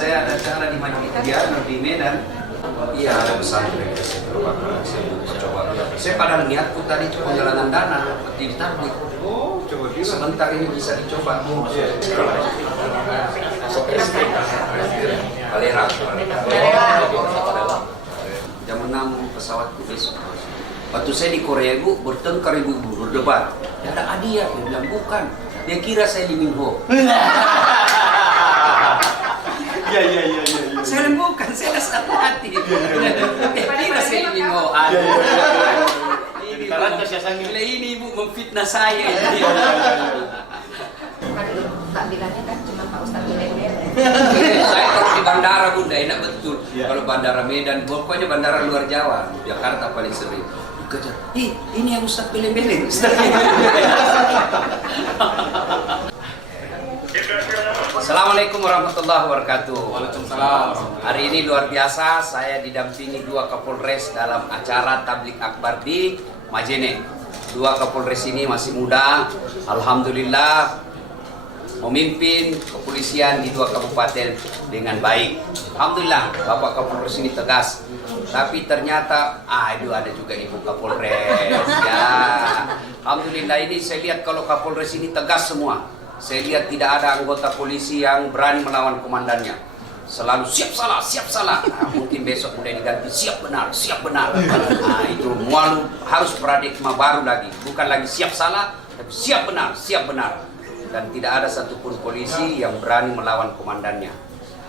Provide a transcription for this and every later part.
saya ada acara di Majidiyah di Medan. Iya, ada pesantren. Saya pada niatku tadi cuma penggalangan dana di tablik. Oh, coba sebentar ini bisa dicoba. Kalera. Jam 6 pesawat besok. Waktu saya di Korea ibu bertengkar ibu berdebat. Tidak ada hadiah, dia bilang bukan. Dia kira saya Lee Min Ho. Iya. Saya bilang bukan, saya salah hati. Dia kira saya Lee Min Ho. Ini ibu memfitnah saya. Tak bilangnya kan cuma Pak Ustadz Bileng. Saya kalau di bandara Bunda enak betul. Kalau bandara Medan, pokoknya bandara luar Jawa, Jakarta paling sering. Kejar, ini yang Ustadz Bileng. Assalamualaikum warahmatullahi wabarakatuh. Waalaikumsalam. Hari ini luar biasa, saya didampingi dua Kapolres dalam acara tablik akbar di Majene. Dua Kapolres ini masih muda, alhamdulillah memimpin kepolisian di dua kabupaten dengan baik. Alhamdulillah, Bapak Kapolres ini tegas. Tapi ternyata, itu ada juga Ibu Kapolres. Ya, alhamdulillah ini saya lihat kalau Kapolres ini tegas semua. Saya lihat tidak ada anggota polisi yang berani melawan komandannya. Selalu siap salah. Nah, mungkin besok udah diganti siap benar. Nah, itu harus paradigma baru lagi. Bukan lagi siap salah, tapi siap benar. Dan tidak ada satupun polisi yang berani melawan komandannya.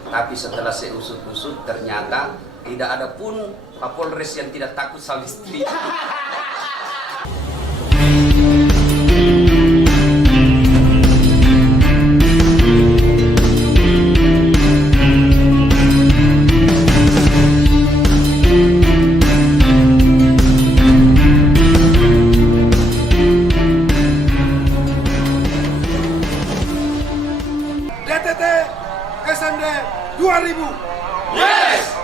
Tapi setelah saya usut-usut ternyata tidak ada pun Kapolres yang tidak takut sama istri. DTT SMD 2000. Yes!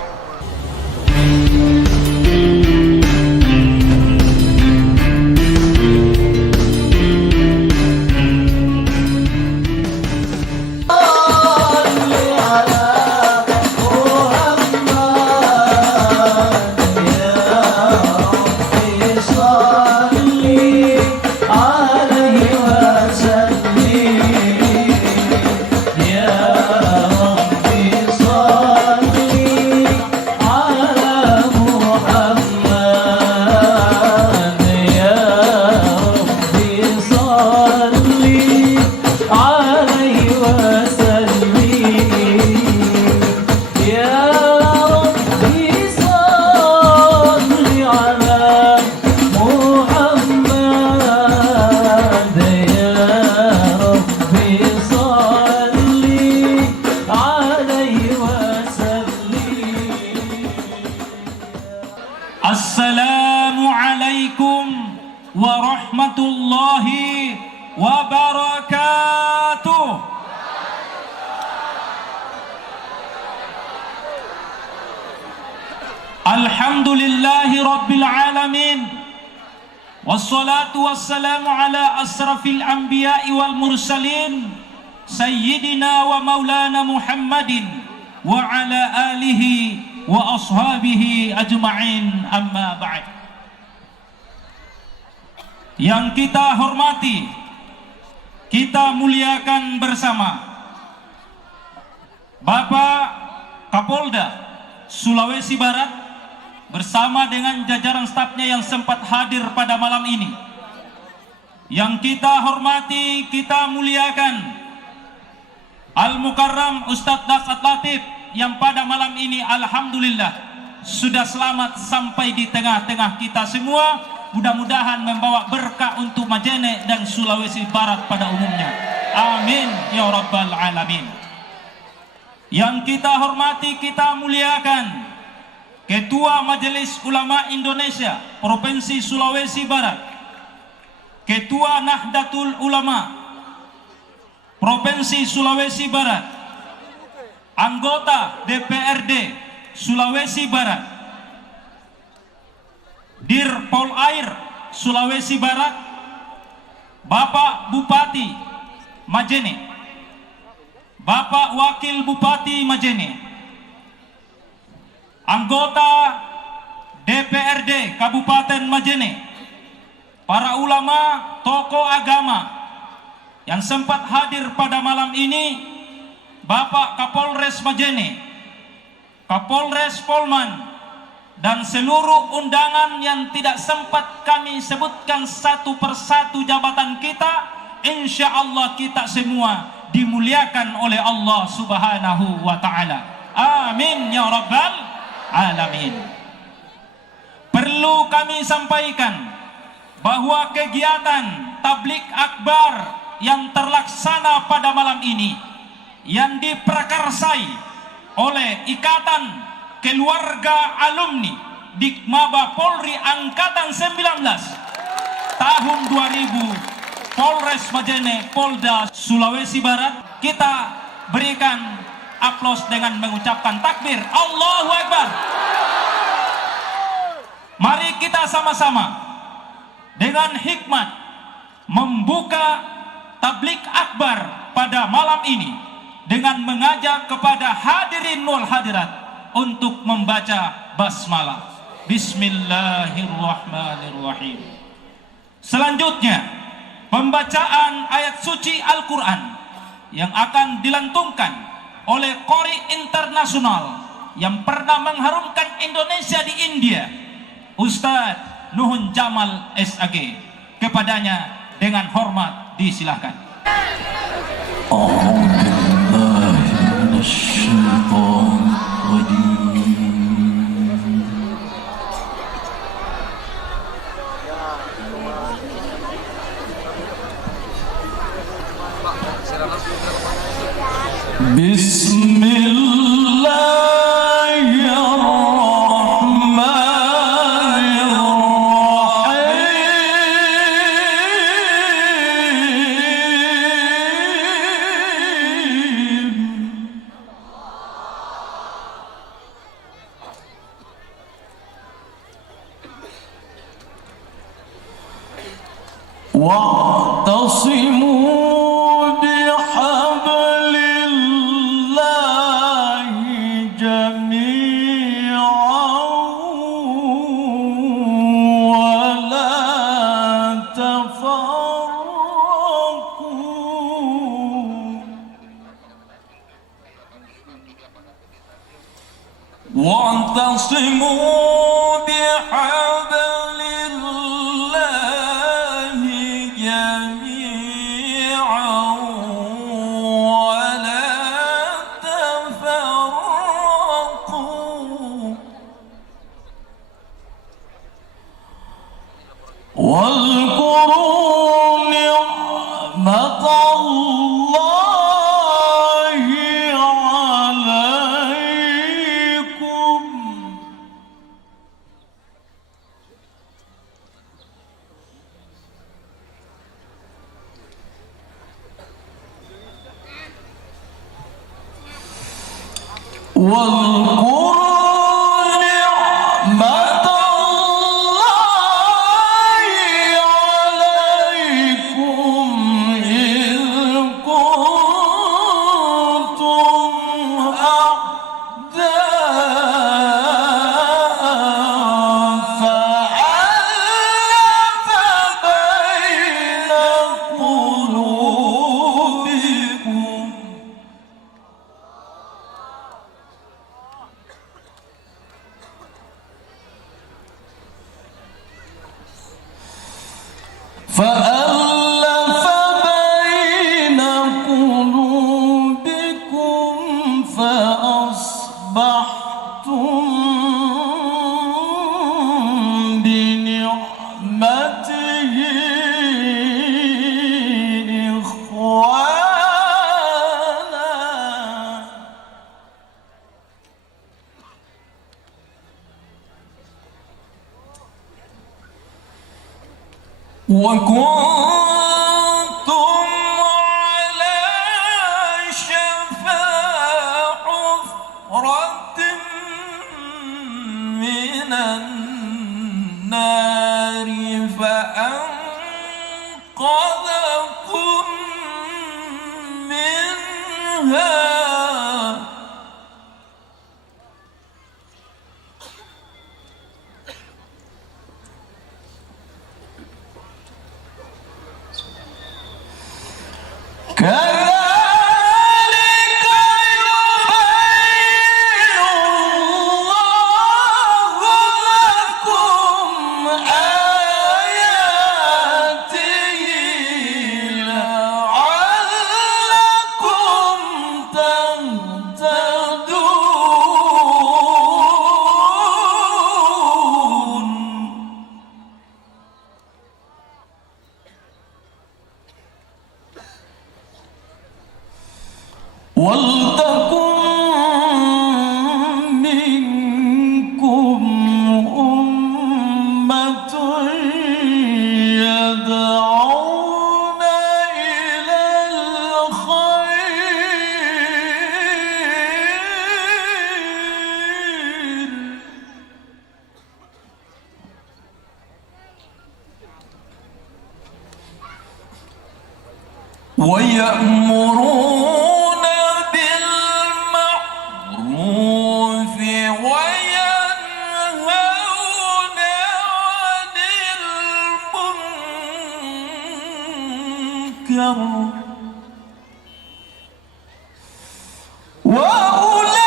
Assalamualaikum warahmatullahi wabarakatuh. Alhamdulillahi rabbil alamin. Wassalatu wassalamu ala asrafil anbiya'i wal mursalin Sayyidina wa maulana Muhammadin wa ala alihi wa ashabihi ajma'in, amma ba'd. Yang kita hormati, kita muliakan bersama Bapak Kapolda Sulawesi Barat bersama dengan jajaran stafnya yang sempat hadir pada malam ini. Yang kita hormati, kita muliakan Al-Mukarram Ustadz Dasat Latif yang pada malam ini alhamdulillah sudah selamat sampai di tengah-tengah kita semua. Mudah-mudahan membawa berkah untuk Majene dan Sulawesi Barat pada umumnya. Amin ya rabbal alamin. Yang kita hormati, kita muliakan Ketua Majelis Ulama Indonesia Provinsi Sulawesi Barat, Ketua Nahdlatul Ulama Provinsi Sulawesi Barat, anggota DPRD Sulawesi Barat, Dir Pol Air Sulawesi Barat, Bapak Bupati Majene, Bapak Wakil Bupati Majene, anggota DPRD Kabupaten Majene, para ulama, tokoh agama yang sempat hadir pada malam ini, Bapak Kapolres Majene, Kapolres Polman, dan seluruh undangan yang tidak sempat kami sebutkan satu persatu jabatan kita, insya Allah kita semua dimuliakan oleh Allah Subhanahu wa Ta'ala. Amin ya Rabbal Alamin. Perlu kami sampaikan bahwa kegiatan tablik akbar yang terlaksana pada malam ini, yang diprakarsai oleh Ikatan Keluarga Alumni Dikmaba Polri Angkatan 19 tahun 2000, Polres Majene, Polda Sulawesi Barat, kita berikan aplaus dengan mengucapkan takbir Allahu Akbar. Mari kita sama-sama dengan hikmat membuka tablik akbar pada malam ini dengan mengajak kepada hadirin wal hadirat untuk membaca basmalah. Bismillahirrahmanirrahim. Selanjutnya, pembacaan ayat suci Al-Quran yang akan dilantungkan oleh qori internasional yang pernah mengharumkan Indonesia di India, Ustadz Nuhun Jamal SAG. Kepadanya dengan hormat disilahkan. واعتصموا بحبل الله جميعا ولا تفرقوا واعتصموا بحبل الله جميعا ولا تفرقوا واذكروا نعمة الله عليكم واذكروا نعمة الله عليكم إذ كنتم أعداء فألف بين قلوبكم فألف بين قلوبكم فأصبحتم بنعمته إخوانا وكنتم على شفا حفرة من النار فأنقذكم منها ولتكن منكم أمة يدعون إلى الخير ويأمرون بالمعروف وينهون عن المنكر وأولئك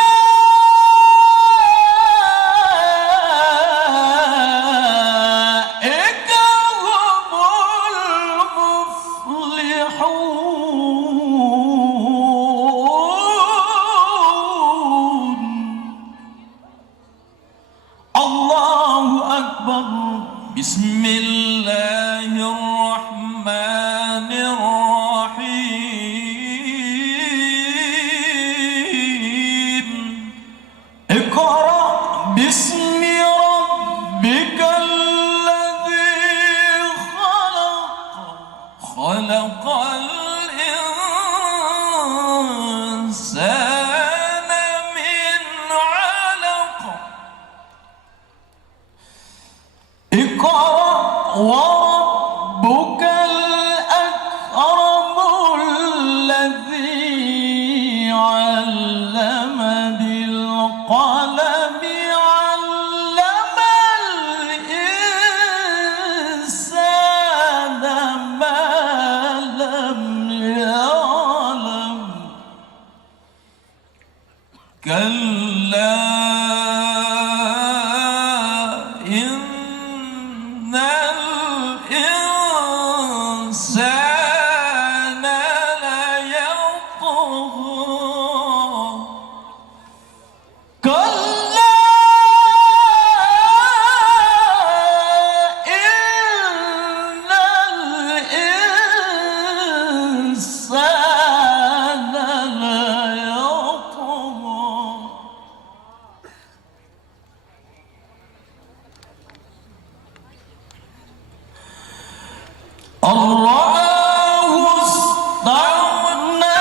هم المفلحون. الله أكبر. بسم الله الرحمن الرحيم. اقرأ باسم ربك الذي خلق خلق الإنسان من علق اقرأ وربك الأكرم الذي علم بالقلم علم الإنسان ما لم يعلم كلا إن الإنسان ليطغى كلا إن الإنسان ليطغى أن رآه استغنى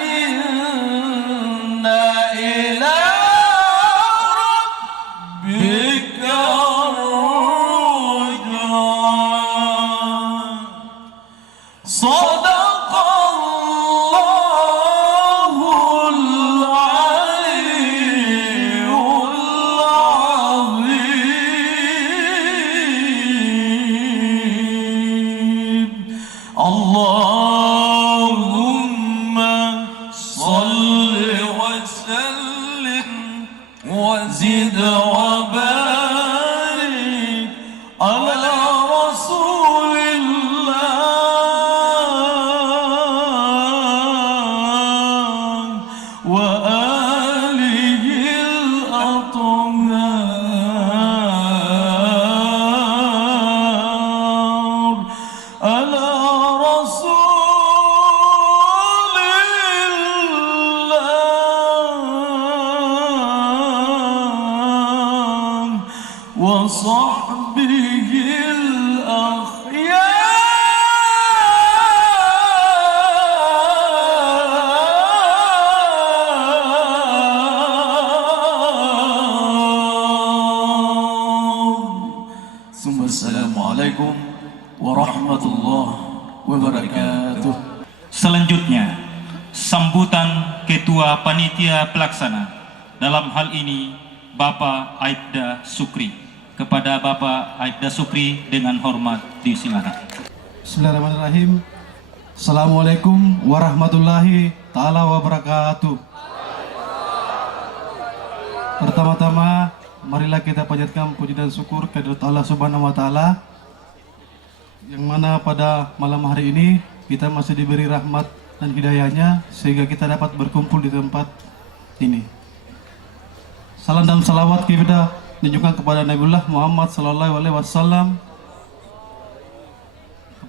إن إلى ربك الرجعى صدق الله العلي العظيم. اللهم صل وسلم وزد وبارك على رسول الله وآله الأطهار على رسول الله وصحبه الأخيار. ثم السلام عليكم warahmatullahi wabarakatuh. Selanjutnya, sambutan Ketua Panitia Pelaksana, dalam hal ini Bapak Aibda Sukri. Kepada Bapak Aibda Sukri dengan hormat disilakan. Bismillahirrahmanirrahim. Assalamualaikum warahmatullahi ta'ala wabarakatuh. Pertama-tama, marilah kita panjatkan puji dan syukur kehadirat Allah Subhanahu wa Ta'ala, yang mana pada malam hari ini kita masih diberi rahmat dan hidayahnya sehingga kita dapat berkumpul di tempat ini. Salam dan salawat kita tunjukkan kepada Nabiullah Muhammad sallallahu alaihi wasallam,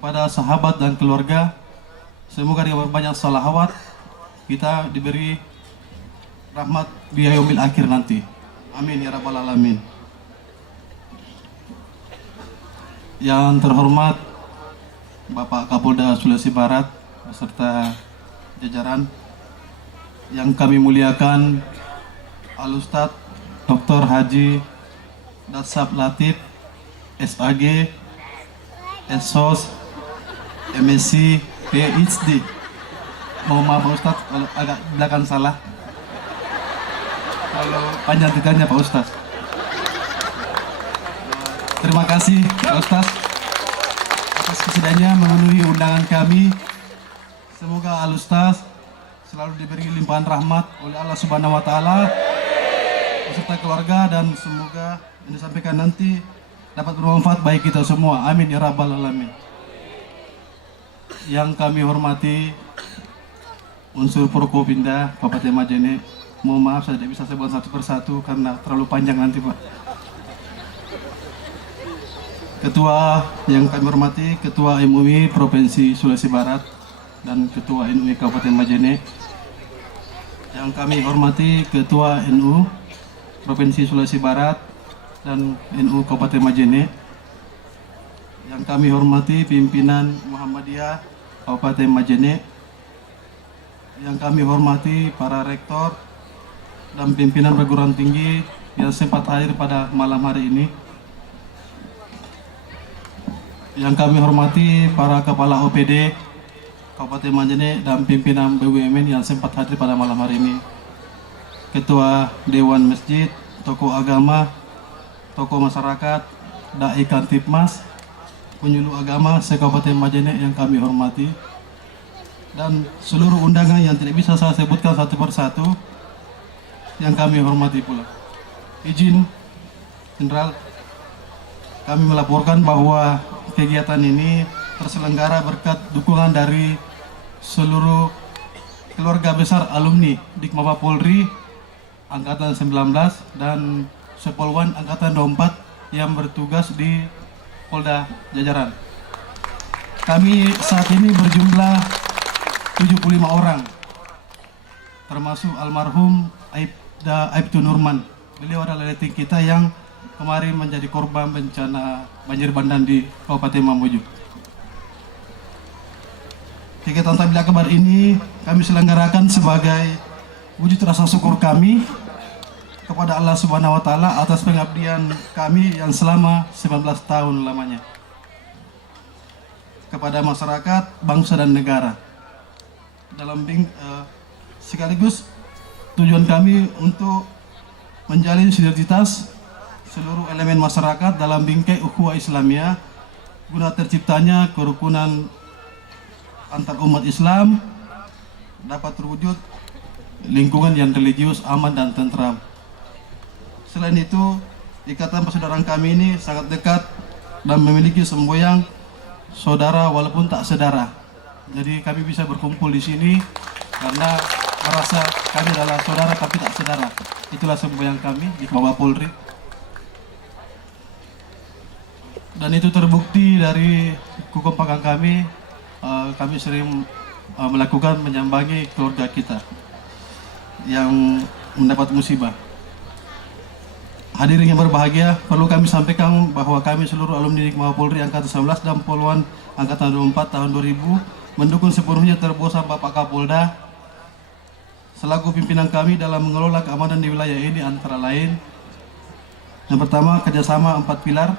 kepada sahabat dan keluarga. Semoga dengan banyak salawat kita diberi rahmat di yaumil akhir nanti. Amin ya rabbal alamin. Yang terhormat Bapak Kapolda Sulawesi Barat beserta jajaran, yang kami muliakan Al-Ustadz Dr. Haji Datsap Latif SAG, SOS, MSc, PhD. Mohon maaf Pak Ustadz kalau agak belakang salah, kalau panjang titanya Pak Ustadz. Terima kasih Pak Ustadz atas kesediaannya memenuhi undangan kami. Semoga Al Ustadz selalu diberi limpahan rahmat oleh Allah Subhanahu wa taala beserta keluarga, dan semoga yang disampaikan nanti dapat bermanfaat bagi kita semua. Amin ya rabbal alamin. Yang kami hormati unsur Forkopimda Kabupaten Majene, mohon maaf saya tidak bisa sebut satu persatu karena terlalu panjang nanti Pak. Ketua yang kami hormati, Ketua MUI Provinsi Sulawesi Barat dan Ketua NU Kabupaten Majene. Yang kami hormati Ketua NU Provinsi Sulawesi Barat dan NU Kabupaten Majene. Yang kami hormati pimpinan Muhammadiyah Kabupaten Majene. Yang kami hormati para rektor dan pimpinan perguruan tinggi yang sempat hadir pada malam hari ini. Yang kami hormati para kepala OPD Kabupaten Majene dan pimpinan BUMN yang sempat hadir pada malam hari ini. Ketua Dewan Masjid, tokoh agama, tokoh masyarakat, dai Kantipmas, penyuluh agama se-Kabupaten Majene yang kami hormati, dan seluruh undangan yang tidak bisa saya sebutkan satu persatu yang kami hormati pula. Izin Jenderal, kami melaporkan bahwa kegiatan ini terselenggara berkat dukungan dari seluruh keluarga besar alumni Dikmaba Polri Angkatan 19 dan Sepolwan Angkatan 24 yang bertugas di Polda Jajaran. Kami saat ini berjumlah 75 orang, termasuk almarhum Aibtu Nurman. Beliau adalah leting kita yang kemarin menjadi korban bencana banjir bandang di Kabupaten Mamuju. Kegiatan tabligh akbar ini kami selenggarakan sebagai wujud rasa syukur kami kepada Allah Subhanahu wa taala atas pengabdian kami yang selama 19 tahun lamanya kepada masyarakat, bangsa dan negara. Sekaligus tujuan kami untuk menjalin sinergitas seluruh elemen masyarakat dalam bingkai ukhuwah Islamiyah guna terciptanya kerukunan antar umat Islam, dapat terwujud lingkungan yang religius, aman dan tentram. Selain itu, ikatan persaudaraan kami ini sangat dekat dan memiliki semboyan saudara walaupun tak sedara. Jadi kami bisa berkumpul di sini karena merasa kami adalah saudara tapi tak sedara. Itulah semboyan kami di Bapak Polri. Dan itu terbukti dari kekompakan kami. Kami sering melakukan menyambangi keluarga kita yang mendapat musibah. Hadirin yang berbahagia, perlu kami sampaikan bahwa kami seluruh alumni Dikmaba Polri Angkatan 19 dan Polwan Angkatan 24 tahun 2000 mendukung sepenuhnya terobosan Bapak Kapolda selaku pimpinan kami dalam mengelola keamanan di wilayah ini, antara lain yang pertama, kerjasama 4 pilar: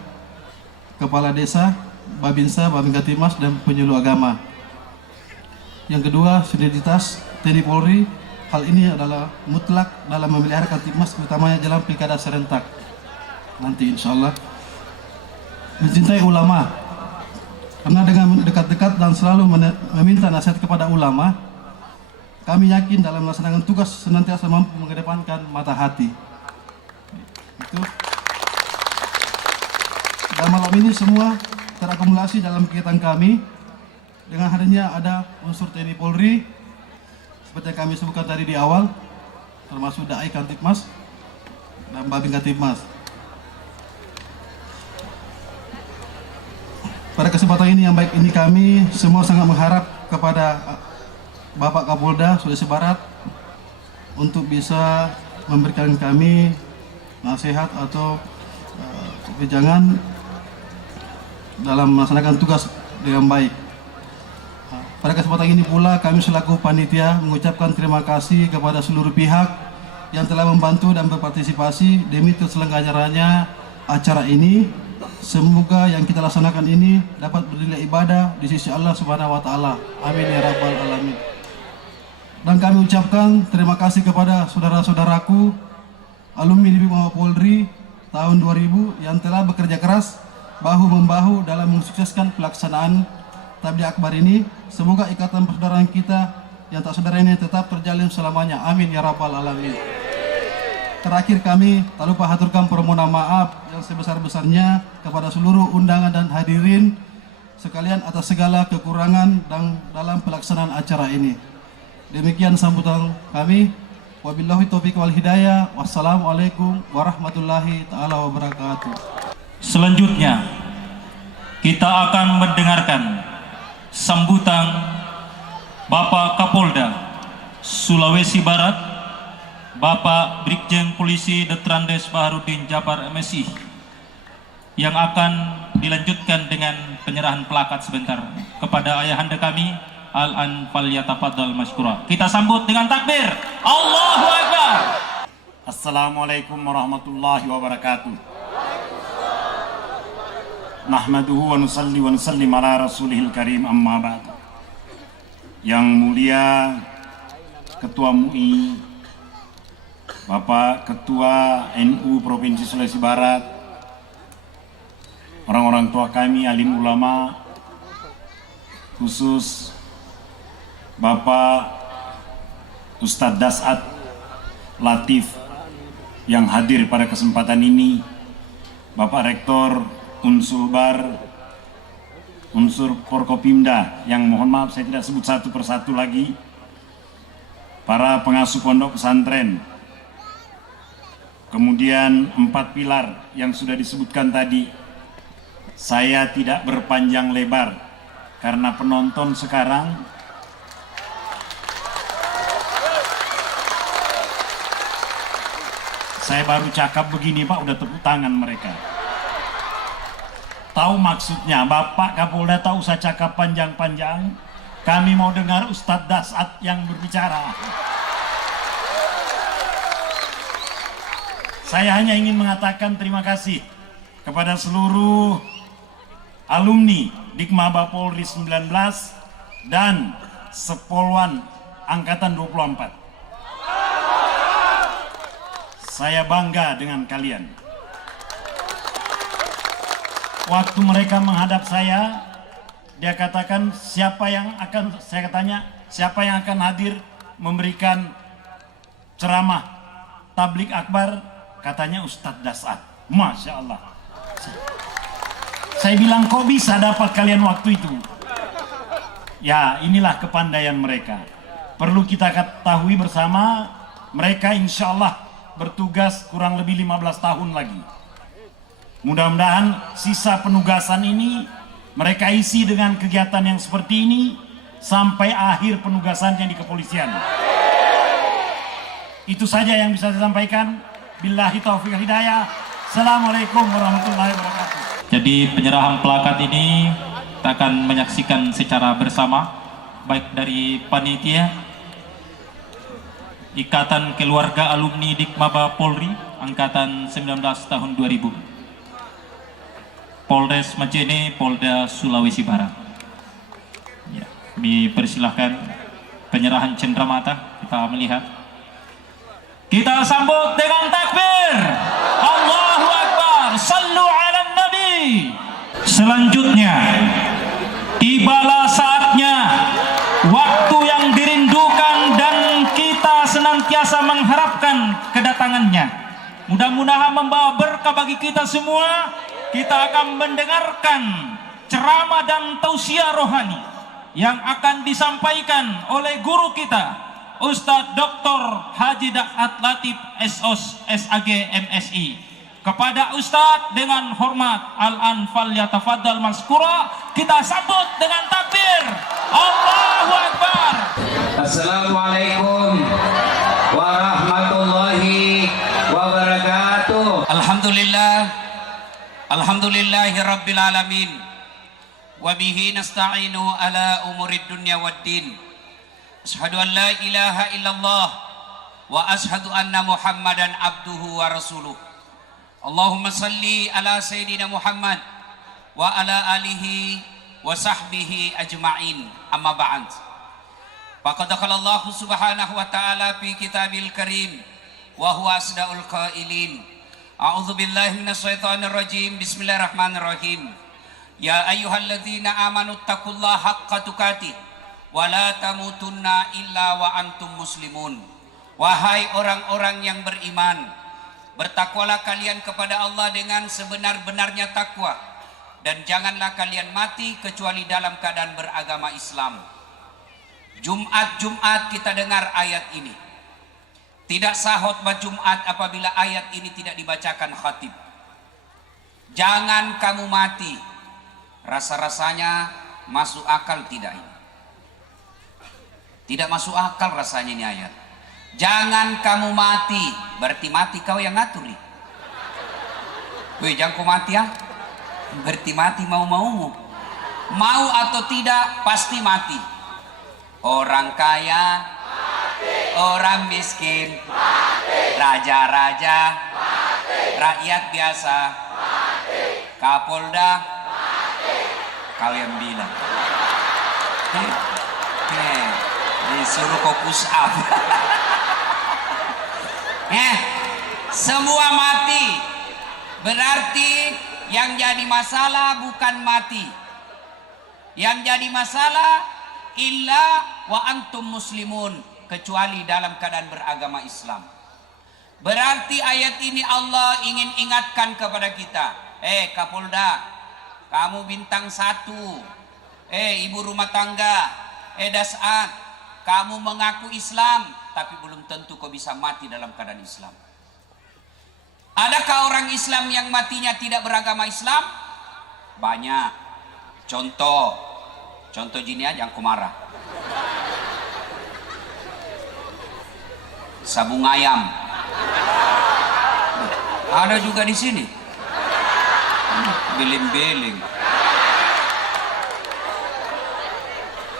Kepala Desa, Babinsa, Babinsa, dan penyuluh agama. Yang kedua, sinergitas TNI Polri. Hal ini adalah mutlak dalam memelihara Kantipmas, utamanya dalam pilkada serentak nanti insya Allah. Mencintai ulama, karena dengan dekat-dekat dan selalu meminta nasihat kepada ulama, kami yakin dalam melaksanakan tugas senantiasa mampu mengedepankan mata hati. Itu. Dan malam ini semua terakumulasi dalam kegiatan kami dengan hadirnya ada unsur TNI Polri seperti yang kami sebutkan tadi di awal, termasuk dai Kantipmas dan Babin Kantipmas. Pada kesempatan ini yang baik ini kami semua sangat mengharap kepada Bapak Kapolda Sulawesi Barat untuk bisa memberikan kami nasihat atau kebijakan dalam melaksanakan tugas dengan baik. Pada kesempatan ini pula kami selaku panitia mengucapkan terima kasih kepada seluruh pihak yang telah membantu dan berpartisipasi demi terselenggaranya acara ini. Semoga yang kita laksanakan ini dapat bernilai ibadah di sisi Allah Subhanahu wa taala. Amin ya rabbal alamin. Dan kami ucapkan terima kasih kepada saudara-saudaraku alumni Divisi Mabes Polri tahun 2000 yang telah bekerja keras bahu-membahu dalam mensukseskan pelaksanaan Tabligh Akbar ini. Semoga ikatan persaudaraan kita yang tak saudara ini tetap terjalin selamanya. Amin ya rabbal alamin. Terakhir kami tak lupa haturkan permohonan maaf yang sebesar-besarnya kepada seluruh undangan dan hadirin sekalian atas segala kekurangan dan dalam pelaksanaan acara ini. Demikian sambutan kami. Wabillahi taufiq wal hidayah. Wassalamualaikum warahmatullahi taala wabarakatuh. Selanjutnya kita akan mendengarkan sambutan Bapak Kapolda Sulawesi Barat, Bapak Brigjen Polisi Detrandes Baharudin Jabar MSI, yang akan dilanjutkan dengan penyerahan plakat sebentar kepada ayahanda kami Al-An falyatafaddal masykura. Kita sambut dengan takbir. Allahu Akbar. Assalamualaikum warahmatullahi wabarakatuh. Nahmaduhu wa nusalli wa nusallim ala rasulihil karim, amma ba'd. Yang mulia Ketua MUI, Bapak Ketua NU Provinsi Sulawesi Barat, orang-orang tua kami, alim ulama, khusus Bapak Ustadz Dasat Latif yang hadir pada kesempatan ini, Bapak Rektor Unsulbar, unsur Forkopimda yang mohon maaf saya tidak sebut satu persatu lagi, para pengasuh pondok pesantren, kemudian 4 pilar yang sudah disebutkan tadi. Saya tidak berpanjang lebar karena penonton sekarang saya baru cakap begini Pak, udah tepuk tangan mereka. Tahu maksudnya, Bapak Kapolda tak usah cakap panjang-panjang. Kami mau dengar Ustadz Dasat yang berbicara. Saya hanya ingin mengatakan terima kasih kepada seluruh alumni Dikmaba Polri 19 dan Sepolwan Angkatan 24. Saya bangga dengan kalian. Waktu mereka menghadap saya, dia katakan siapa yang akan, saya tanya siapa yang akan hadir memberikan ceramah Tabligh Akbar, katanya Ustadz Dasat. Masya Allah. Saya bilang kok bisa dapat kalian waktu itu? Ya inilah kepandaian mereka. Perlu kita ketahui bersama, mereka insya Allah bertugas kurang lebih 15 tahun lagi. Mudah-mudahan sisa penugasan ini mereka isi dengan kegiatan yang seperti ini sampai akhir penugasannya di kepolisian. Itu saja yang bisa saya sampaikan. Billahi taufiq wal hidayah. Assalamualaikum warahmatullahi wabarakatuh. Jadi penyerahan plakat ini kita akan menyaksikan secara bersama, baik dari panitia, Ikatan Keluarga Alumni Dikmaba Polri Angkatan 19 tahun 2000, Polres Majene, Polda Sulawesi Barat. Ya, dipersilahkan penyerahan cenderamata, kita melihat. Kita sambut dengan takbir. Allahu Akbar. Sallu ala Nabi. Selanjutnya, tibalah saatnya, waktu yang dirindukan dan kita senantiasa mengharapkan kedatangannya. Mudah-mudahan membawa berkah bagi kita semua. Kita akan mendengarkan ceramah dan tausiah rohani yang akan disampaikan oleh guru kita, Ustadz Dr. Haji Dasat Latif SOS SAG MSI. kepada Ustadz dengan hormat Al-Anfal yatafaddal maskura, kita sambut dengan takbir Allahu Akbar. Assalamualaikum warahmatullahi wabarakatuh. Alhamdulillahi rabbil alamin. Wabihi nasta'inu ala umurid dunya waddin. Ashhadu an la ilaha illallah wa ashhadu anna Muhammadan abduhu wa rasuluh. Allahumma salli ala Sayyidina Muhammad wa ala alihi wa sahbihi ajma'in. Amma ba'd. Faqad qala Allah subhanahu wa ta'ala fi kitabil karim wa huwa asdaqul qailin. A'udzu billahi minasyaitonir rajim. Bismillahirrahmanirrahim. Ya ayyuhalladzina amanu taqullaha haqqa tuqatih wa la tamutunna illa wa antum muslimun. Wahai orang-orang yang beriman, bertakwalah kalian kepada Allah dengan sebenar-benarnya takwa, dan janganlah kalian mati kecuali dalam keadaan beragama Islam. Jumat kita dengar ayat ini. Tidak sah khutbah Jumat apabila ayat ini tidak dibacakan khatib. Jangan kamu mati. Rasa-rasanya masuk akal tidak ini? Tidak masuk akal rasanya ini ayat. Jangan kamu mati, berarti mati kau yang ngatur nih. Woi, jangan kau mati ya. Berarti mati mau-maumu. Mau atau tidak pasti mati. Orang kaya mati. Orang miskin mati. Raja-raja mati. Rakyat biasa mati. Kapolda mati. Kau yang bilang. Disuruh kau push up. Semua mati. Berarti yang jadi masalah bukan mati. Yang jadi masalah illa wa antum muslimun, kecuali dalam keadaan beragama Islam. Berarti ayat ini Allah ingin ingatkan kepada kita. Kapolda, kamu bintang 1. Ibu rumah tangga, Das'at, kamu mengaku Islam, tapi belum tentu kau bisa mati dalam keadaan Islam. Adakah orang Islam yang matinya tidak beragama Islam? Banyak. Contoh gini aja, aku marah. Sabung ayam. Ada juga di sini. Beling-beling.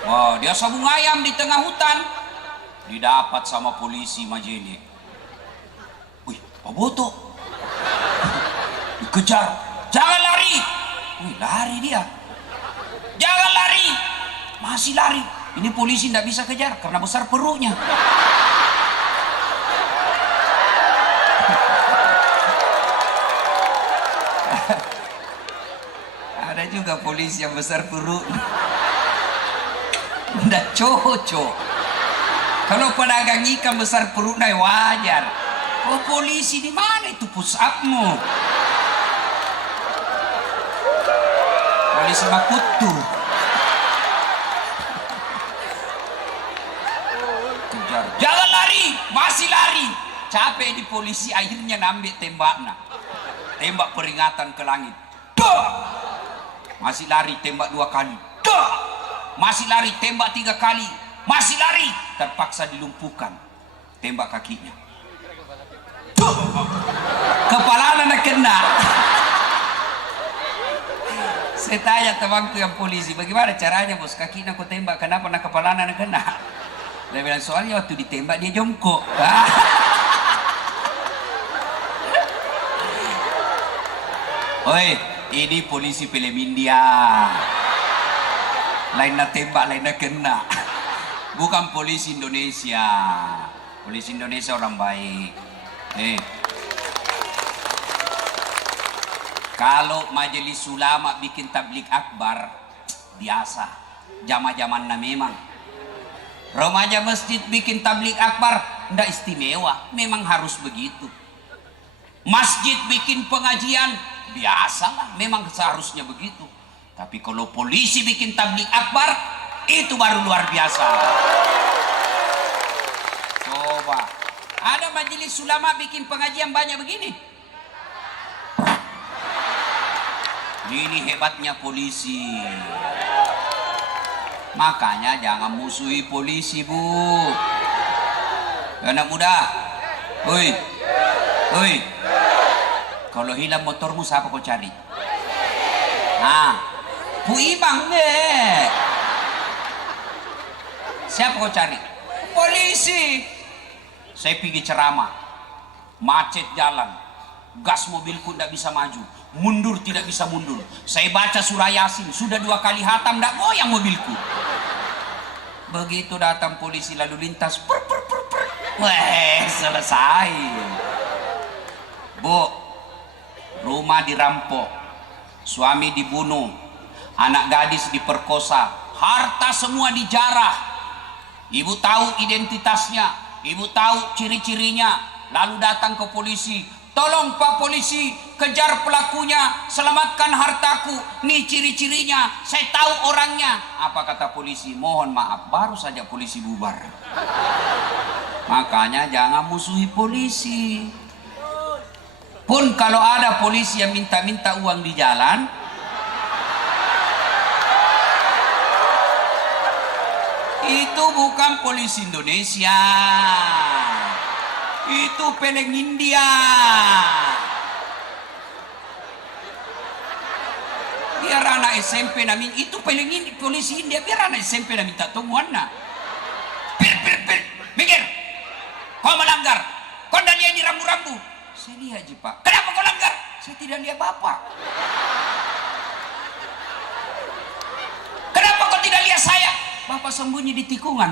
Wah, dia sabung ayam di tengah hutan. Didapat sama polisi Majene. Wih, Pak Boto. Dikejar. Jangan lari. Wih, lari dia. Jangan lari. Masih lari. Ini polisi tidak bisa kejar karena besar perutnya. Ada juga polisi yang besar perut. Tidak cocok. Kalau pedagang ikan besar perutnya wajar. Oh, polisi di mana itu push up-mu? Polisi Makutu. Kejar. Jangan lari, masih lari. Capek di polisi, akhirnya nambah tembaknya. Tembak peringatan ke langit. Dah! Masih lari, tembak 2 kali. Dah! Masih lari, tembak 3 kali. Masih lari, terpaksa dilumpuhkan. Tembak kakinya. Tuh! Kepala anak kena. Saya tanya temanku yang polisi, bagaimana caranya bos? Kakinya aku tembak, kenapa nak kepala anak kena? Dia bilang, soalnya waktu ditembak dia jongkok. Oi, ini polisi film India. Lain nak tembak, lain nak kena. Bukan polisi Indonesia. Polisi Indonesia orang baik. Kalau majelis ulama bikin tablik akbar, biasa. Zaman-zamannya memang. Remaja masjid bikin tablik akbar, tidak istimewa. Memang harus begitu. Masjid bikin pengajian, biasalah. Memang seharusnya begitu. Tapi kalau polisi bikin tablik akbar, itu baru luar biasa. Coba, ada majelis ulama bikin pengajian banyak begini. Ini hebatnya polisi. Makanya jangan musuhi polisi, Bu. Anak muda, woi, woi, kalau hilang motormu siapa kau cari? Ah, Bu Imang deh. Siapa kau cari? Polisi. Saya pergi ceramah, macet jalan, gas mobilku tidak bisa maju, mundur tidak bisa mundur. Saya baca surah Yasin, sudah 2 kali hatam, tidak goyang mobilku. Begitu datang polisi lalu lintas, per. Weh, selesai. Bu, rumah dirampok, suami dibunuh, anak gadis diperkosa, harta semua dijarah. Ibu tahu identitasnya, ibu tahu ciri-cirinya, lalu datang ke polisi. Tolong Pak Polisi, kejar pelakunya, selamatkan hartaku. Nih ciri-cirinya, saya tahu orangnya. Apa kata polisi? Mohon maaf, baru saja polisi bubar. Makanya jangan musuhi polisi. Pun kalau ada polisi yang minta-minta uang di jalan, itu bukan polisi Indonesia. Itu peleng India. Biar anak SMP na itu peleng polisi India, biar anak SMP na minta tungguan na. Pir, mikir. Kau melanggar. Kau dan dia ini rambu-rambu. Saya lihat je Pak. Kenapa kau langgar? Saya tidak lihat Bapak. Kenapa kau tidak lihat saya? Bapak sembunyi di tikungan.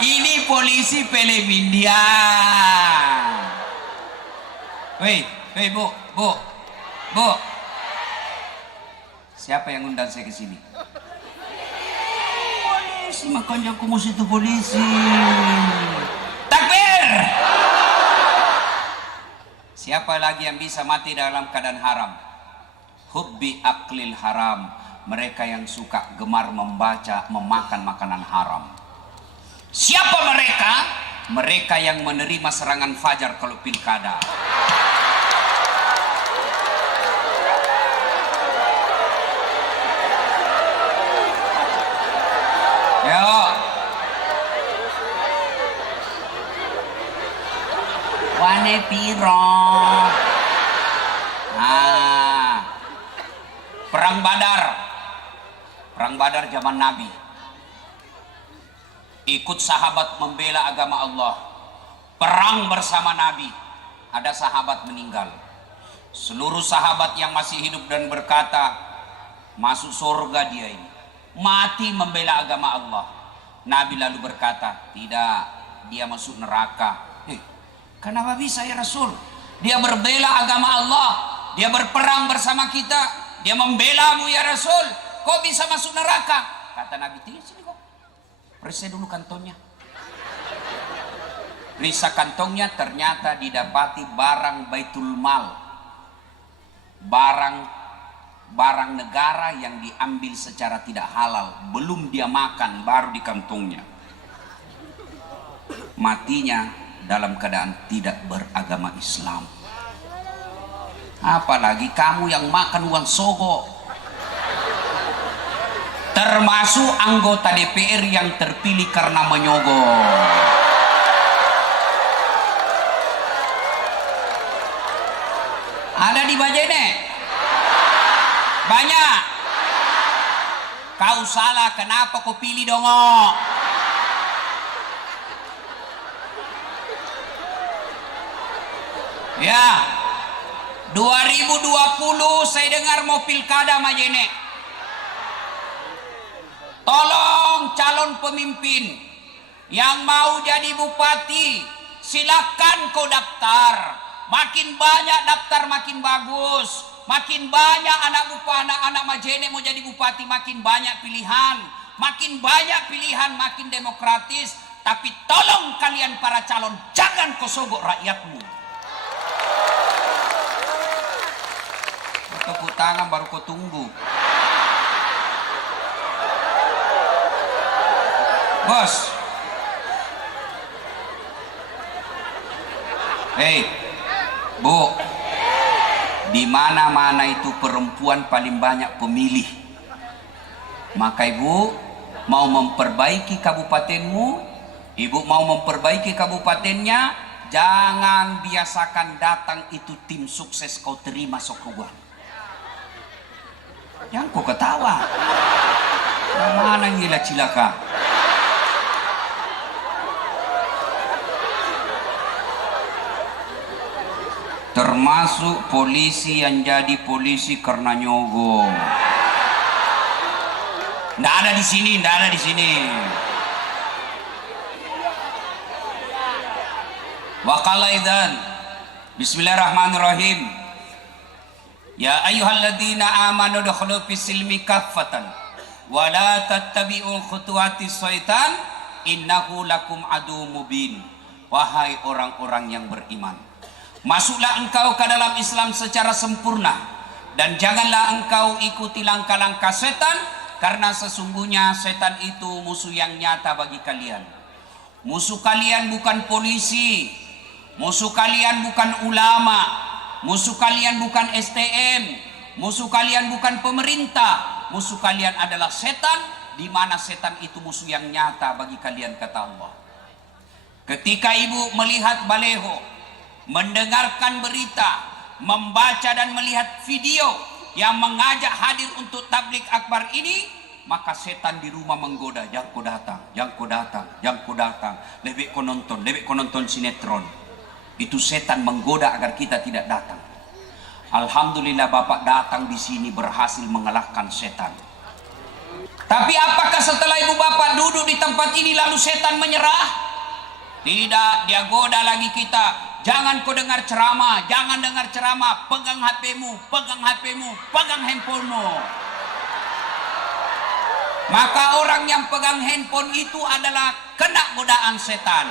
Ini polisi pelem India. Woi, Bu. Siapa yang undang saya ke sini? Polisi, makanya aku mesti itu polisi. Takbir! Siapa lagi yang bisa mati dalam keadaan haram? Hubbi aklil haram. Mereka yang suka gemar membaca, memakan makanan haram. Siapa mereka? Mereka yang menerima serangan fajar kalau pilkada. Yo. Wane piro. Perang Badar zaman Nabi. Ikut sahabat membela agama Allah. Perang bersama Nabi. Ada sahabat meninggal. Seluruh sahabat yang masih hidup dan berkata, masuk surga dia ini. Mati membela agama Allah. Nabi lalu berkata, tidak, dia masuk neraka. Kenapa bisa ya Rasul? Dia berbela agama Allah. Dia berperang bersama kita. Dia membela-Mu ya Rasul. Kok bisa masuk neraka? Kata Nabi, sini kok. Periksa dulu kantongnya. Periksa kantongnya, ternyata didapati barang Baitul Mal. Barang negara yang diambil secara tidak halal. Belum dia makan, baru di kantongnya. Matinya dalam keadaan tidak beragama Islam. Apalagi kamu yang makan uang sogo. Termasuk anggota DPR yang terpilih karena menyogok. Ada di Majene? Banyak. Kau salah, kenapa kau pilih dongo? Ya, 2020 saya dengar mau pilkada Majene. Tolong calon pemimpin yang mau jadi bupati, silakan kau daftar. Makin banyak daftar makin bagus. Makin banyak anak Majene mau jadi bupati, makin banyak pilihan. Makin banyak pilihan, makin demokratis. Tapi tolong kalian para calon, jangan kau sogok rakyatmu. Tepuk tangan baru kau tunggu. Bos. Bu, di mana-mana itu perempuan paling banyak pemilih. Maka ibu mau memperbaiki kabupatenmu, ibu mau memperbaiki kabupatennya, jangan biasakan datang itu tim sukses kau terima sok gua. Yang kau ketawa. Mana gila cilaka? Termasuk polisi yang jadi polisi karena nyogok. Nggak ada di sini, nggak ada di sini. Waqala idzan. Bismillahirrahmanirrahim. Ya ayyuhalladzina amanu dukhulu fis silmi kaffatan wa la tattabi'ul khutuwatis syaitan innahu lakum adu mubin. Wahai orang-orang yang beriman, masuklah engkau ke dalam Islam secara sempurna dan janganlah engkau ikuti langkah-langkah setan, karena sesungguhnya setan itu musuh yang nyata bagi kalian. Musuh kalian bukan polisi, musuh kalian bukan ulama, musuh kalian bukan STM, musuh kalian bukan pemerintah, musuh kalian adalah setan, di mana setan itu musuh yang nyata bagi kalian, kata Allah. Ketika ibu melihat baleho, mendengarkan berita, membaca dan melihat video yang mengajak hadir untuk tablik akbar ini, maka setan di rumah menggoda, yang kau datang, yang kau datang, yang kau datang, lebih kau nonton sinetron. Itu setan menggoda agar kita tidak datang. Alhamdulillah Bapak datang di sini berhasil mengalahkan setan. Tapi apakah setelah ibu bapak duduk di tempat ini lalu setan menyerah? Tidak, dia goda lagi kita. Jangan kau dengar ceramah, jangan dengar ceramah. Pegang HP-mu, pegang HP-mu, pegang handphonemu. Maka orang yang pegang handphone itu adalah kena godaan setan.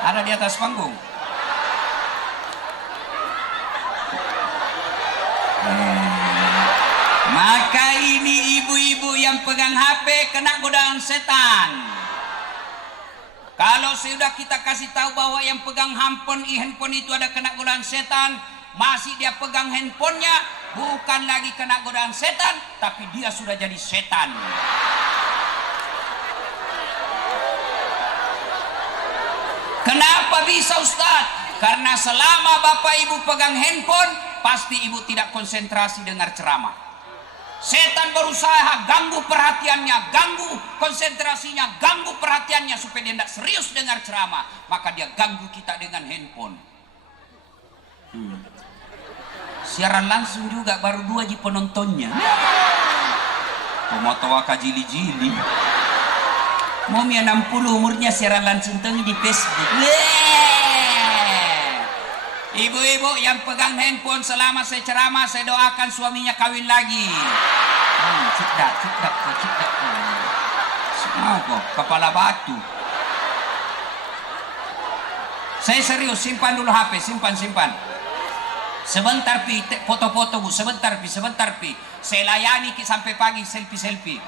Ada di atas panggung. Maka ini ibu-ibu yang pegang HP kena godaan setan. Kalau sudah kita kasih tahu bahwa yang pegang handphone itu ada kena godaan setan, masih dia pegang handphonenya, bukan lagi kena godaan setan, tapi dia sudah jadi setan. Kenapa bisa Ustaz? Karena selama bapak ibu pegang handphone, pasti ibu tidak konsentrasi dengar ceramah. Setan berusaha ganggu perhatiannya, ganggu konsentrasinya, ganggu perhatiannya supaya dia tidak serius dengar ceramah. Maka dia ganggu kita dengan handphone. Siaran langsung juga baru 2 ji penontonnya. Pemotowa kajili-jili. Momi 60 umurnya siaran langsung tengi di Facebook. Ibu-ibu yang pegang handphone selama saya ceramah, saya doakan suaminya kawin lagi. Cedak. Semua kok, kepala batu. Saya serius, simpan dulu HP, simpan. Sebentar pi, foto-foto bu, sebentar pi. Saya layani sampai pagi, selfie.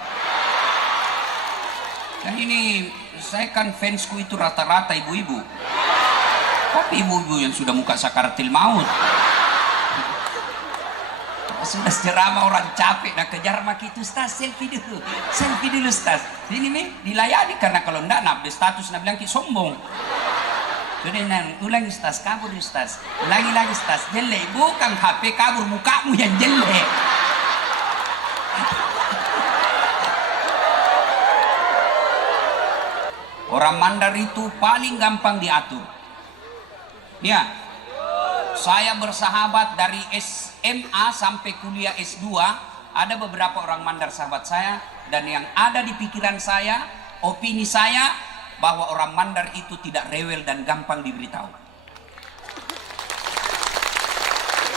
Dan ini, saya kan fansku itu rata-rata ibu-ibu. Tapi ibu-ibu yang sudah muka sakaratil maut, sudah ceramah orang capek, nak kejar mak itu Ustaz, selfie dulu Ustaz. Ini nih dilayani, karena kalau enggak nak status nak bilang ki sombong. Kemudian ulangi Ustaz, kabur Ustaz, ulangi lagi Ustaz, jelek, bukan HP kabur, mukamu yang jelek. Orang Mandar itu paling gampang diatur. Ya, saya bersahabat dari SMA sampai kuliah S2, ada beberapa orang Mandar sahabat saya, dan yang ada di pikiran saya, opini saya, bahwa orang Mandar itu tidak rewel dan gampang diberitahu.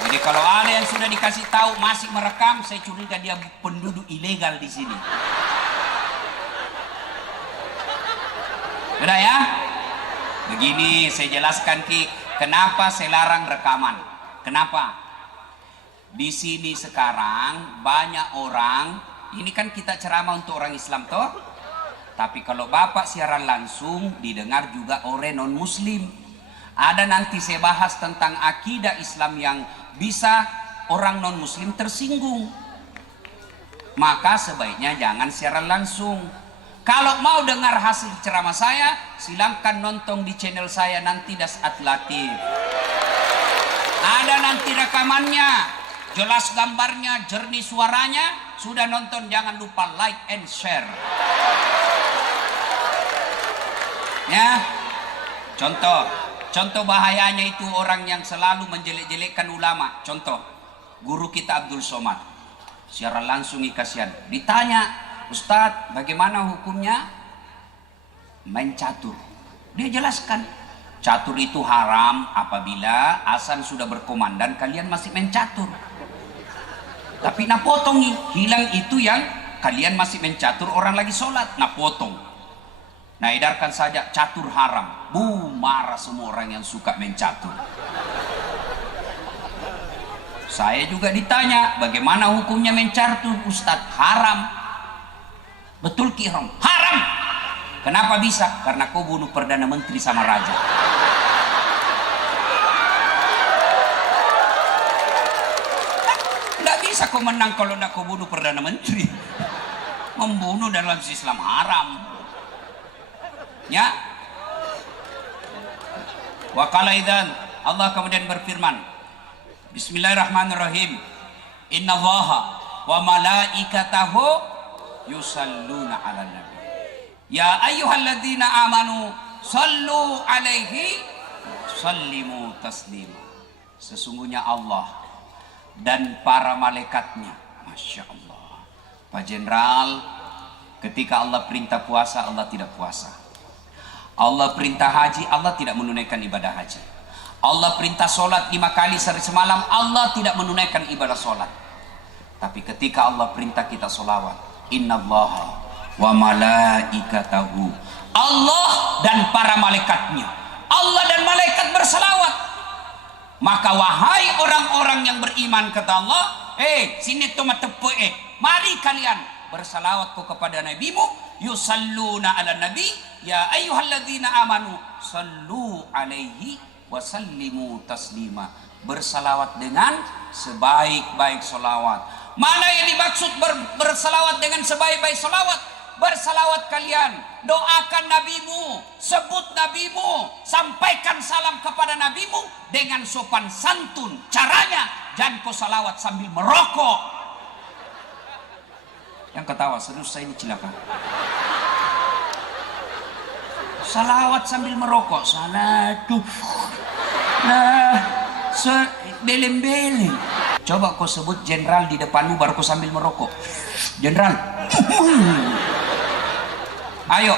Jadi kalau ada yang sudah dikasih tahu masih merekam, saya curiga dia penduduk ilegal di sini. Udah ya? Begini saya jelaskan Ki. Kenapa saya larang rekaman? Kenapa? Di sini sekarang banyak orang, ini kan kita ceramah untuk orang Islam toh, tapi kalau Bapak siaran langsung didengar juga oleh non Muslim. Ada nanti saya bahas tentang akidah Islam yang bisa orang non-muslim tersinggung. Maka sebaiknya jangan siaran langsung. Kalau mau dengar hasil ceramah saya, silahkan nonton di channel saya nanti Dasat Latif. Ada nanti rekamannya, jelas gambarnya, jernih suaranya. Sudah nonton, jangan lupa like and share. Ya, contoh bahayanya itu orang yang selalu menjelek-jelekkan ulama. Contoh, guru kita Abdul Somad, siaran langsung kasihan. Ditanya, Ustadz, bagaimana hukumnya main catur? Dia jelaskan, catur itu haram apabila azan sudah berkumandang kalian masih main catur. Tapi nak potong, hilang itu yang kalian masih main catur, orang lagi sholat, nak potong. Nah, edarkan saja catur haram. Marah semua orang yang suka main catur. Saya juga ditanya, bagaimana hukumnya main catur, Ustadz? Haram. Betul ki haram? Haram. Kenapa bisa? Karena kau bunuh Perdana Menteri sama Raja. Tidak bisa kau menang kalau tidak kau bunuh Perdana Menteri. Membunuh dalam Islam haram. Ya. Wa qala idzan, Allah kemudian berfirman, Bismillahirrahmanirrahim. Innallaha wa malaikatahu yusalluna 'alan nabi. Ya ayyuhalladzina amanu sallu 'alaihi sallimu taslima. Sesungguhnya Allah dan para malaikatnya, Masya Allah. Pak Jenderal, ketika Allah perintah puasa, Allah tidak puasa. Allah perintah haji, Allah tidak menunaikan ibadah haji. Allah perintah sholat 5 kali sehari semalam, Allah tidak menunaikan ibadah sholat. Tapi ketika Allah perintah kita sholawat, innallaha wa malaikatahu, Allah dan para malaikatnya, Allah dan malaikat berselawat. Maka wahai orang-orang yang beriman, kata Allah, sini tomat tepu, mari kalian bersalawat kepada nabimu, yusalluna ala nabi, ya ayyuhalladzina amanu sallu alaihi wa sallimu taslima. Bersalawat dengan sebaik-baik salawat. Mana yang dimaksud bersalawat dengan sebaik-baik salawat? Bersalawat kalian, doakan nabimu, sebut nabimu, sampaikan salam kepada nabimu dengan sopan santun. Caranya, jangan kau salawat sambil merokok. Yang ketawa, serius saya ini cilaka. Salawat sambil merokok, salatu. Nah, beleng-beleng. Coba kau sebut jenderal di depanmu baru kau sambil merokok. Jenderal. Ayo.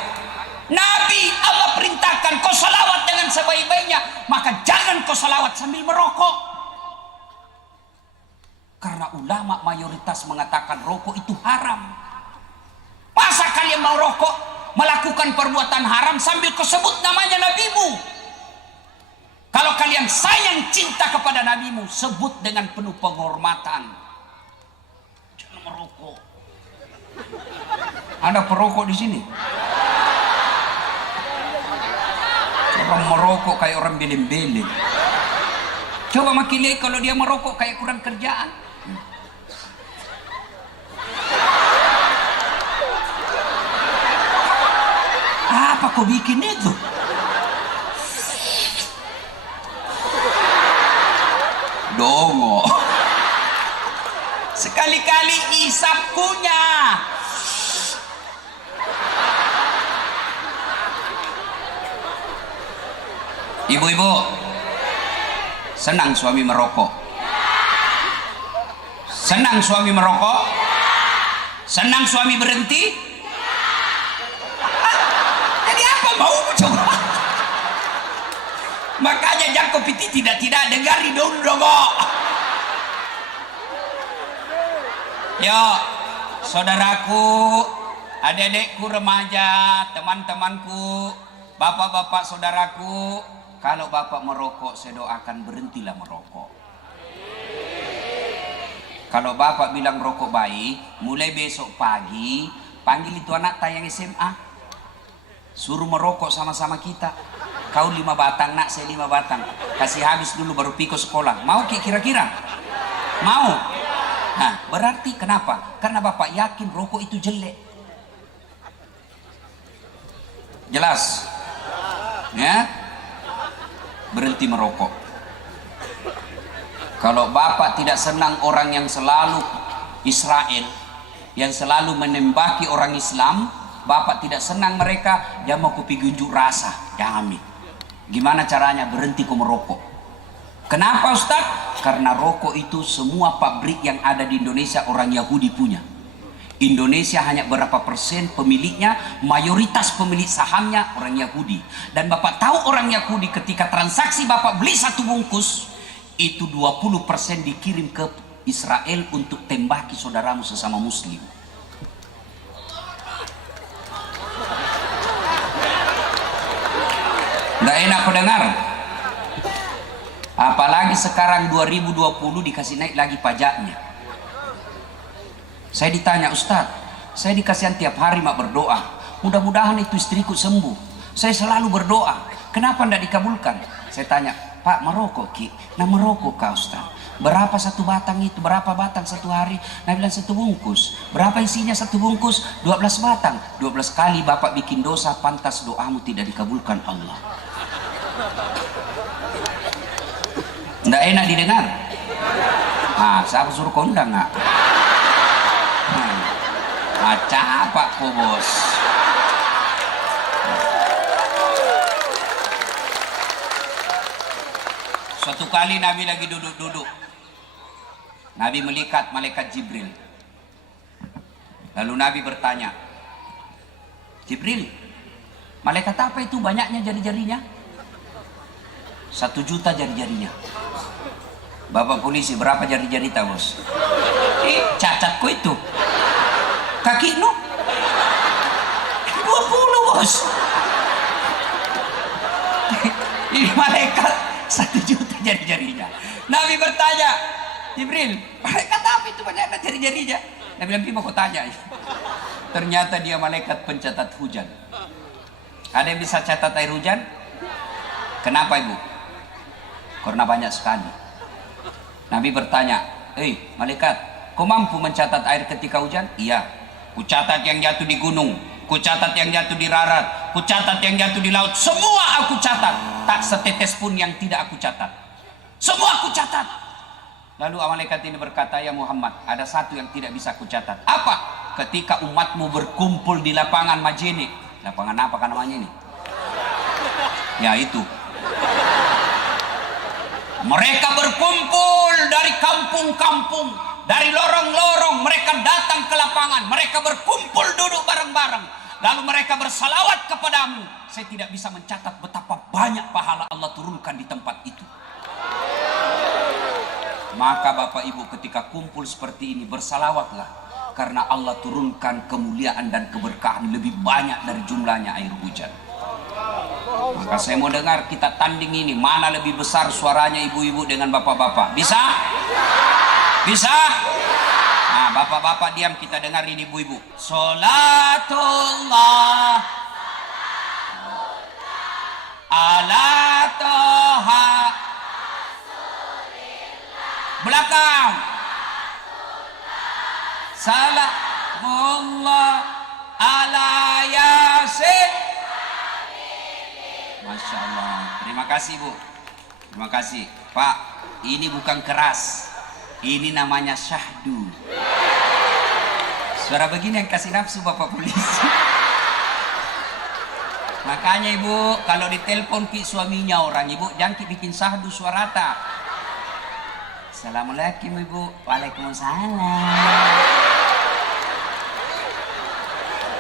Nabi Allah perintahkan kau salawat dengan sebaik-baiknya, maka jangan kau salawat sambil merokok. Karena ulama mayoritas mengatakan rokok itu haram. Masa kalian mau rokok, melakukan perbuatan haram sambil kau sebut namanya nabimu? Kalau kalian sayang cinta kepada nabimu, sebut dengan penuh penghormatan. Jangan merokok. Ada perokok di sini? Orang merokok kayak orang beleng-beleng. Coba makin lihat kalau dia merokok kayak kurang kerjaan. Apa kau bikin itu? Dongo. Sekali-kali isap kunyah. Ibu-ibu, senang suami merokok? Senang suami merokok? Senang suami berhenti? Jadi apa mau coba? Makanya Jakob itu tidak dengari dulu dong. Yo, saudaraku, adik-adikku remaja, teman-temanku, bapak-bapak saudaraku, kalau bapak merokok, saya doakan berhentilah merokok. Kalau bapak bilang rokok baik, mulai besok pagi panggil itu anak tayang SMA, suruh merokok sama-sama kita. Kau 5 batang, nak saya 5 batang. Kasih habis dulu baru Piko sekolah. Mau kira-kira? Mau? Nah, berarti kenapa? Karena Bapak yakin rokok itu jelek. Jelas? Ya? Berhenti merokok. Kalau Bapak tidak senang orang yang selalu Israel, yang selalu menembaki orang Islam, Bapak tidak senang mereka, dia mau kopi unjuk rasa, jamin. Gimana caranya? Berhenti kau merokok. Kenapa Ustaz? Karena rokok itu semua pabrik yang ada di Indonesia orang Yahudi punya. Indonesia hanya berapa persen pemiliknya, mayoritas pemilik sahamnya orang Yahudi. Dan Bapak tahu orang Yahudi ketika transaksi Bapak beli 1 bungkus, itu 20% dikirim ke Israel untuk tembaki saudaramu sesama muslim. Nggak enak kau dengar. Apalagi sekarang 2020 dikasih naik lagi pajaknya. Saya ditanya, Ustadz, saya dikasihan tiap hari mak berdoa, mudah-mudahan itu istriku sembuh. Saya selalu berdoa, kenapa tidak dikabulkan? Saya tanya, Pak, merokok Ki? Nah merokok kah Ustadz? Berapa 1 batang itu? Berapa batang 1 hari? Nah bilang 1 bungkus. Berapa isinya 1 bungkus? 12 batang. 12 kali Bapak bikin dosa, pantas doamu tidak dikabulkan Allah. Nggak enak didengar. Ah, saya suruh kondang nggak? Capak kok bos. Suatu kali Nabi lagi duduk-duduk. Nabi melihat malaikat Jibril. Lalu Nabi bertanya, Jibril, malaikat apa itu banyaknya jari-jarinya? 1 juta jari-jarinya. Bapak polisi, berapa jari-jari tahu bos? Cacatku itu. Kaki no 20 bos. Ini malaikat 1 juta jari-jarinya. Nabi bertanya, Jibril, malaikat apa itu banyak jari-jarinya? Nabi bilang, mau kau tanya. Ternyata dia malaikat pencatat hujan. Ada yang bisa catat air hujan? Kenapa ibu? Karena banyak sekali. Nabi bertanya, malaikat, kau mampu mencatat air ketika hujan? Iya. Kucatat yang jatuh di gunung, kucatat yang jatuh di darat, kucatat yang jatuh di laut, semua aku catat. Tak setetes pun yang tidak aku catat. Semua aku catat. Lalu malaikat ini berkata, ya Muhammad, ada satu yang tidak bisa aku catat. Apa? Ketika umatmu berkumpul di lapangan Majene. Lapangan apa kan namanya ini? Ya itu. Mereka berkumpul dari kampung-kampung, dari lorong-lorong, mereka datang ke lapangan, mereka berkumpul duduk bareng-bareng, lalu mereka bersalawat kepadamu. Saya tidak bisa mencatat betapa banyak pahala Allah turunkan di tempat itu. Maka Bapak Ibu ketika kumpul seperti ini bersalawatlah, karena Allah turunkan kemuliaan dan keberkahan lebih banyak dari jumlahnya air hujan. Maka saya mau dengar kita tanding ini, mana lebih besar suaranya ibu-ibu dengan bapak-bapak. Bisa? Bisa? Nah, bapak-bapak diam, kita dengar ini ibu-ibu. Salatullah ala toha. Belakang. Salamullah ala yasin. Masya Allah. Terima kasih Bu. Terima kasih Pak. Ini bukan keras, ini namanya syahdu. Suara begini yang kasih nafsu Bapak polisi. Makanya Ibu kalau ditelepon ki suaminya orang, Ibu jangan bikin syahdu suarata. Assalamualaikum Ibu. Waalaikumsalam.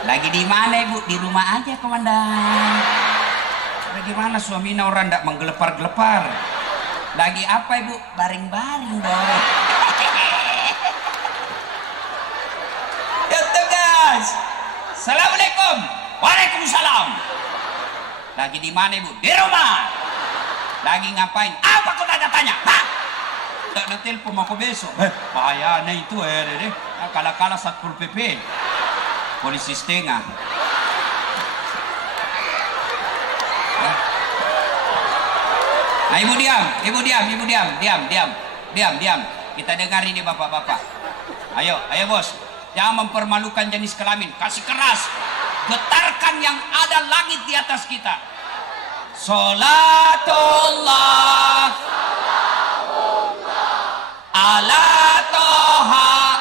Lagi di mana Ibu? Di rumah aja komandan. Bagaimana suaminya orang tidak menggelepar-gelepar? Lagi apa Ibu? Baring-baring dong. Ya guys. Assalamualaikum. Waalaikumsalam. Lagi di mana Ibu? Di rumah. Lagi ngapain? Apa kau tanya-tanya? Hah? Tak nak telepon mau besok. Bahaya na itu deh. Kala-kala Satpol PP. Polisi setengah. Ibu diam, diam. Kita dengar ini bapak-bapak. Ayo bos. Jangan mempermalukan jenis kelamin. Kasih keras. Getarkan yang ada langit di atas kita. Salatullah ala toha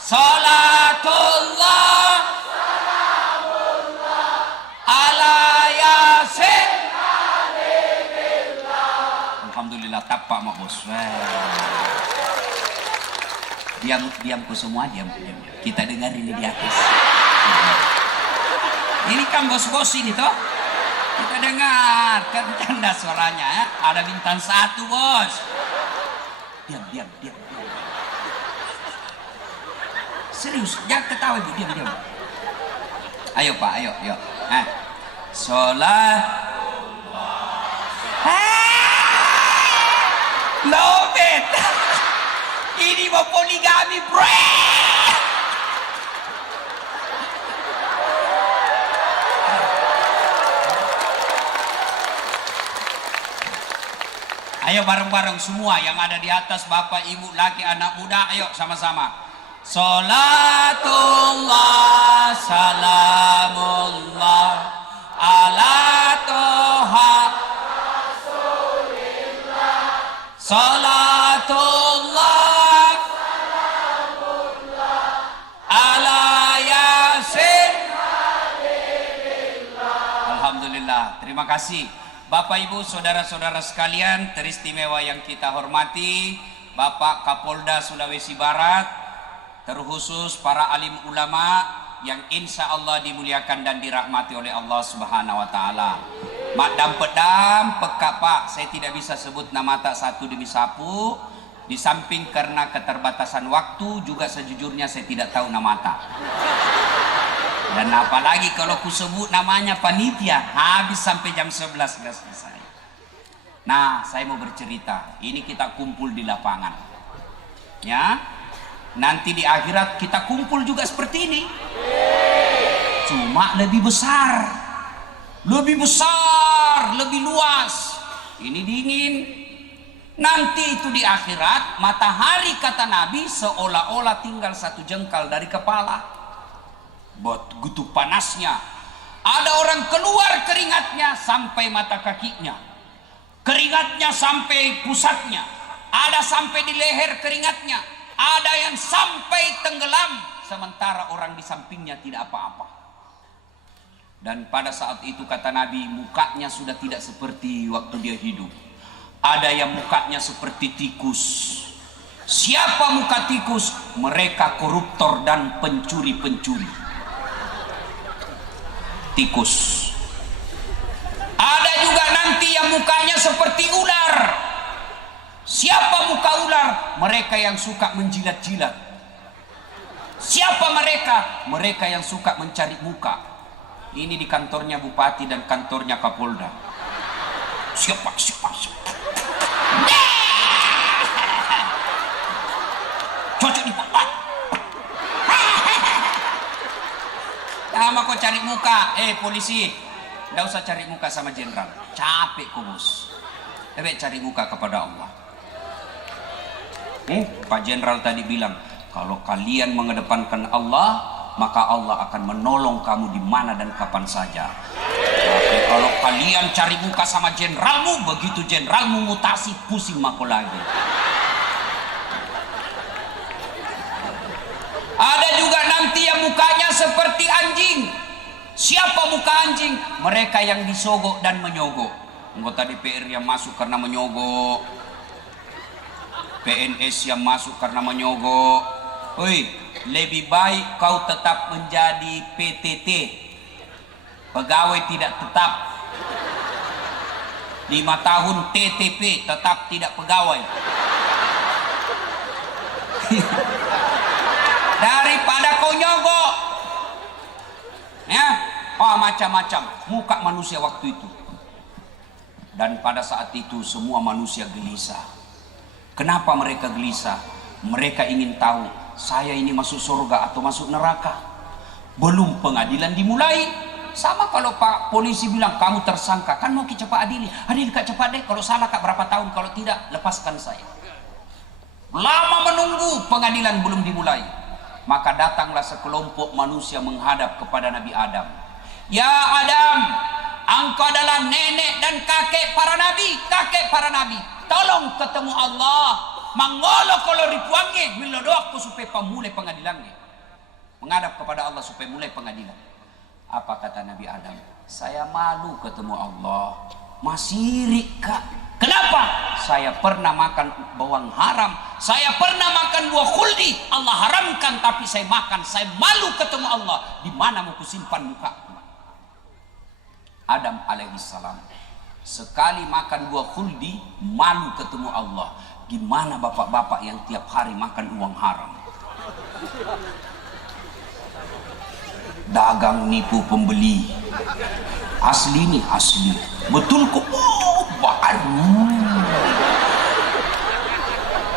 salatullah ala yasin. Alhamdulillah tapak mak bos. Diam ku semua, diam. Kita dengar ini di atas. Ini kan bos-bos ini toh. Kita dengar, kencang dah suaranya ya. Ada bintang 1 bos. Diam. Serius, jangan ketawa ibu, diam. Ayo pak, ayo. Sholat. Love it. Ini mau poligami bro. Ayo bareng-bareng semua yang ada di atas, bapak, ibu, laki, anak muda, ayo sama-sama. Salatullah salamullah ala toha Rasulillah. Salatullah salamullah ala yasin. Alhamdulillah, terima kasih. Bapak Ibu saudara-saudara sekalian teristimewa yang kita hormati, Bapak Kapolda Sulawesi Barat, terkhusus para alim ulama yang insya Allah dimuliakan dan dirahmati oleh Allah Subhanahu wa Ta'ala. Madam pedam peka pak, saya tidak bisa sebut nama tak satu demi sapu. Di samping karena keterbatasan waktu, juga sejujurnya saya tidak tahu nama tak. Dan apalagi kalau ku sebut namanya panitia, habis sampai jam 11 sudah selesai. Nah, saya mau bercerita. Ini kita kumpul di lapangan. Ya. Nanti di akhirat kita kumpul juga seperti ini. Cuma lebih besar. Lebih luas. Ini dingin. Nanti itu di akhirat, matahari kata Nabi seolah-olah tinggal 1 jengkal dari kepala. Begitu panasnya. Ada orang keluar keringatnya sampai mata kakinya, keringatnya sampai pusatnya, ada sampai di leher keringatnya, ada yang sampai tenggelam, sementara orang di sampingnya tidak apa-apa. Dan pada saat itu kata Nabi, mukanya sudah tidak seperti waktu dia hidup. Ada yang mukanya seperti tikus. Siapa muka tikus? Mereka koruptor dan pencuri-pencuri. Tikus. Ada juga nanti yang mukanya seperti ular. Siapa muka ular? Mereka yang suka menjilat-jilat. Siapa mereka? Mereka yang suka mencari muka. Ini di kantornya bupati dan kantornya kapolda. Siapa? Cocok di pak. Sama kau cari muka, polisi, tidak usah cari muka sama jenderal, capek kau bos. Lebih cari muka kepada Allah. Pak Jenderal tadi bilang, kalau kalian mengedepankan Allah, maka Allah akan menolong kamu di mana dan kapan saja. Tapi kalau kalian cari muka sama jenderalmu, begitu jenderalmu mutasi, pusing mako lagi. Ada juga nanti yang mukanya seperti anjing. Siapa muka anjing? Mereka yang disogok dan menyogok. Anggota DPR yang masuk karena menyogok, PNS yang masuk karena menyogok. Lebih baik kau tetap menjadi PTT, pegawai tidak tetap. 5 tahun TTP, tetap tidak pegawai. Daripada kau nyogok, ya, macam-macam muka manusia waktu itu. Dan pada saat itu semua manusia gelisah. Kenapa mereka gelisah? Mereka ingin tahu, saya ini masuk surga atau masuk neraka. Belum pengadilan dimulai, Sama kalau Pak polisi bilang kamu tersangka, kan mau kita cepat adili. Adili kak cepat deh, kalau salah kak berapa tahun, kalau tidak lepaskan saya. Lama menunggu, pengadilan belum dimulai. Maka datanglah sekelompok manusia menghadap kepada Nabi Adam. Ya Adam, engkau adalah nenek dan kakek para nabi, tolong ketemu Allah. Mangolo kalau ripuange, milodoak ko supaya pemulai pengadilannya. Menghadap kepada Allah supaya mulai pengadilan. Apa kata Nabi Adam? Saya malu ketemu Allah. Masih sirik kak. Kenapa? Saya pernah makan bawang haram. Saya pernah makan buah khuldi. Allah haramkan tapi saya makan. Saya malu ketemu Allah. Di mana mau kusimpan mukaku? Adam alaihissalam sekali makan buah khuldi malu ketemu Allah. Gimana bapak-bapak yang tiap hari makan uang haram? Dagang nipu pembeli. Asli nih, asli. Betul kok. Oh, baru.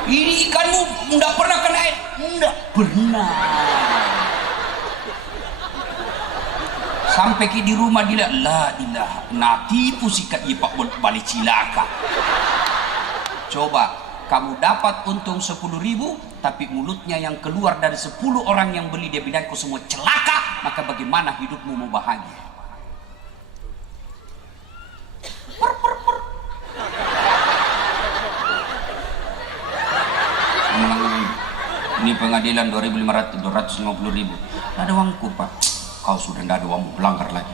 Ini ikanmu enggak pernah kena air? Enggak pernah. Sampai ke di rumah dia la ilaha. Nah tipu si kak Ipak balik cilaka. Coba kamu dapat untung 10.000, tapi mulutnya yang keluar dari 10 orang yang beli dia bilang kau semua celaka, maka bagaimana hidupmu mau bahagia? Ini pengadilan 250.000. Ada uangku pak. Kau sudah tidak ada uang, melanggar lagi.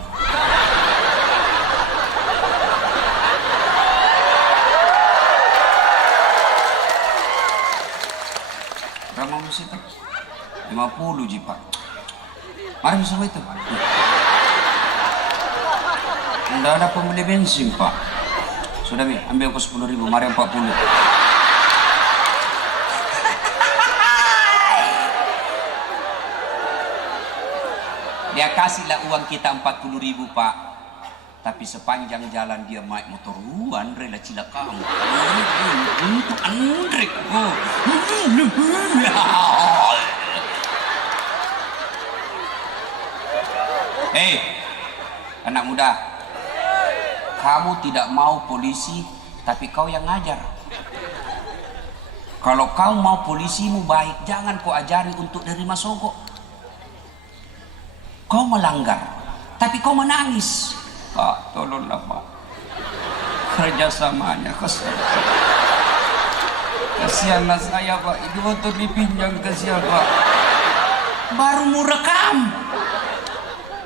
Berapa mau sih pak? 50 ji pak. Mari sama itu pak. Tidak ada pembeli bensin pak. Sudah mi, ambil ke 10.000, mari 40. Dia kasihlah uang kita 40.000 pak. Tapi sepanjang jalan dia naik motor Andre lah cilaka. Untuk Andre. Hei, anak muda. Kamu tidak mau polisi, tapi kau yang ngajar. Kalau kau mau polisimu baik, jangan kau ajari untuk nerima sogok. Kau melanggar, tapi kau menangis. Pak, tolonglah pak. Kerjasamanya kasihanlah saya pak. Itu motor dipinjam, kasihan pak. Baru mau rekam.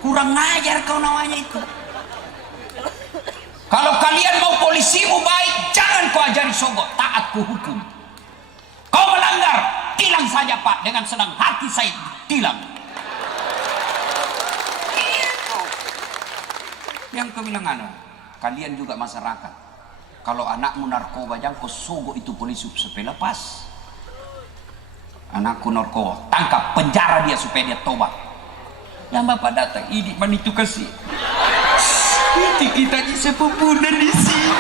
Kurang ngajar kau namanya itu. Kalau kalian mau polisimu baik, jangan kau ajari sogok, taat ku hukum. Kau melanggar, tilang saja pak. Dengan senang hati saya tilang. Yang kau bilang kalian juga masyarakat. Kalau anakmu narkoba jangan kau sogok itu polisi supaya lepas. Anakku narkoba, tangkap, penjara dia supaya dia tobat. Yang bapak datang, ini man itu kasih. Itu kita di sepupunan di sini.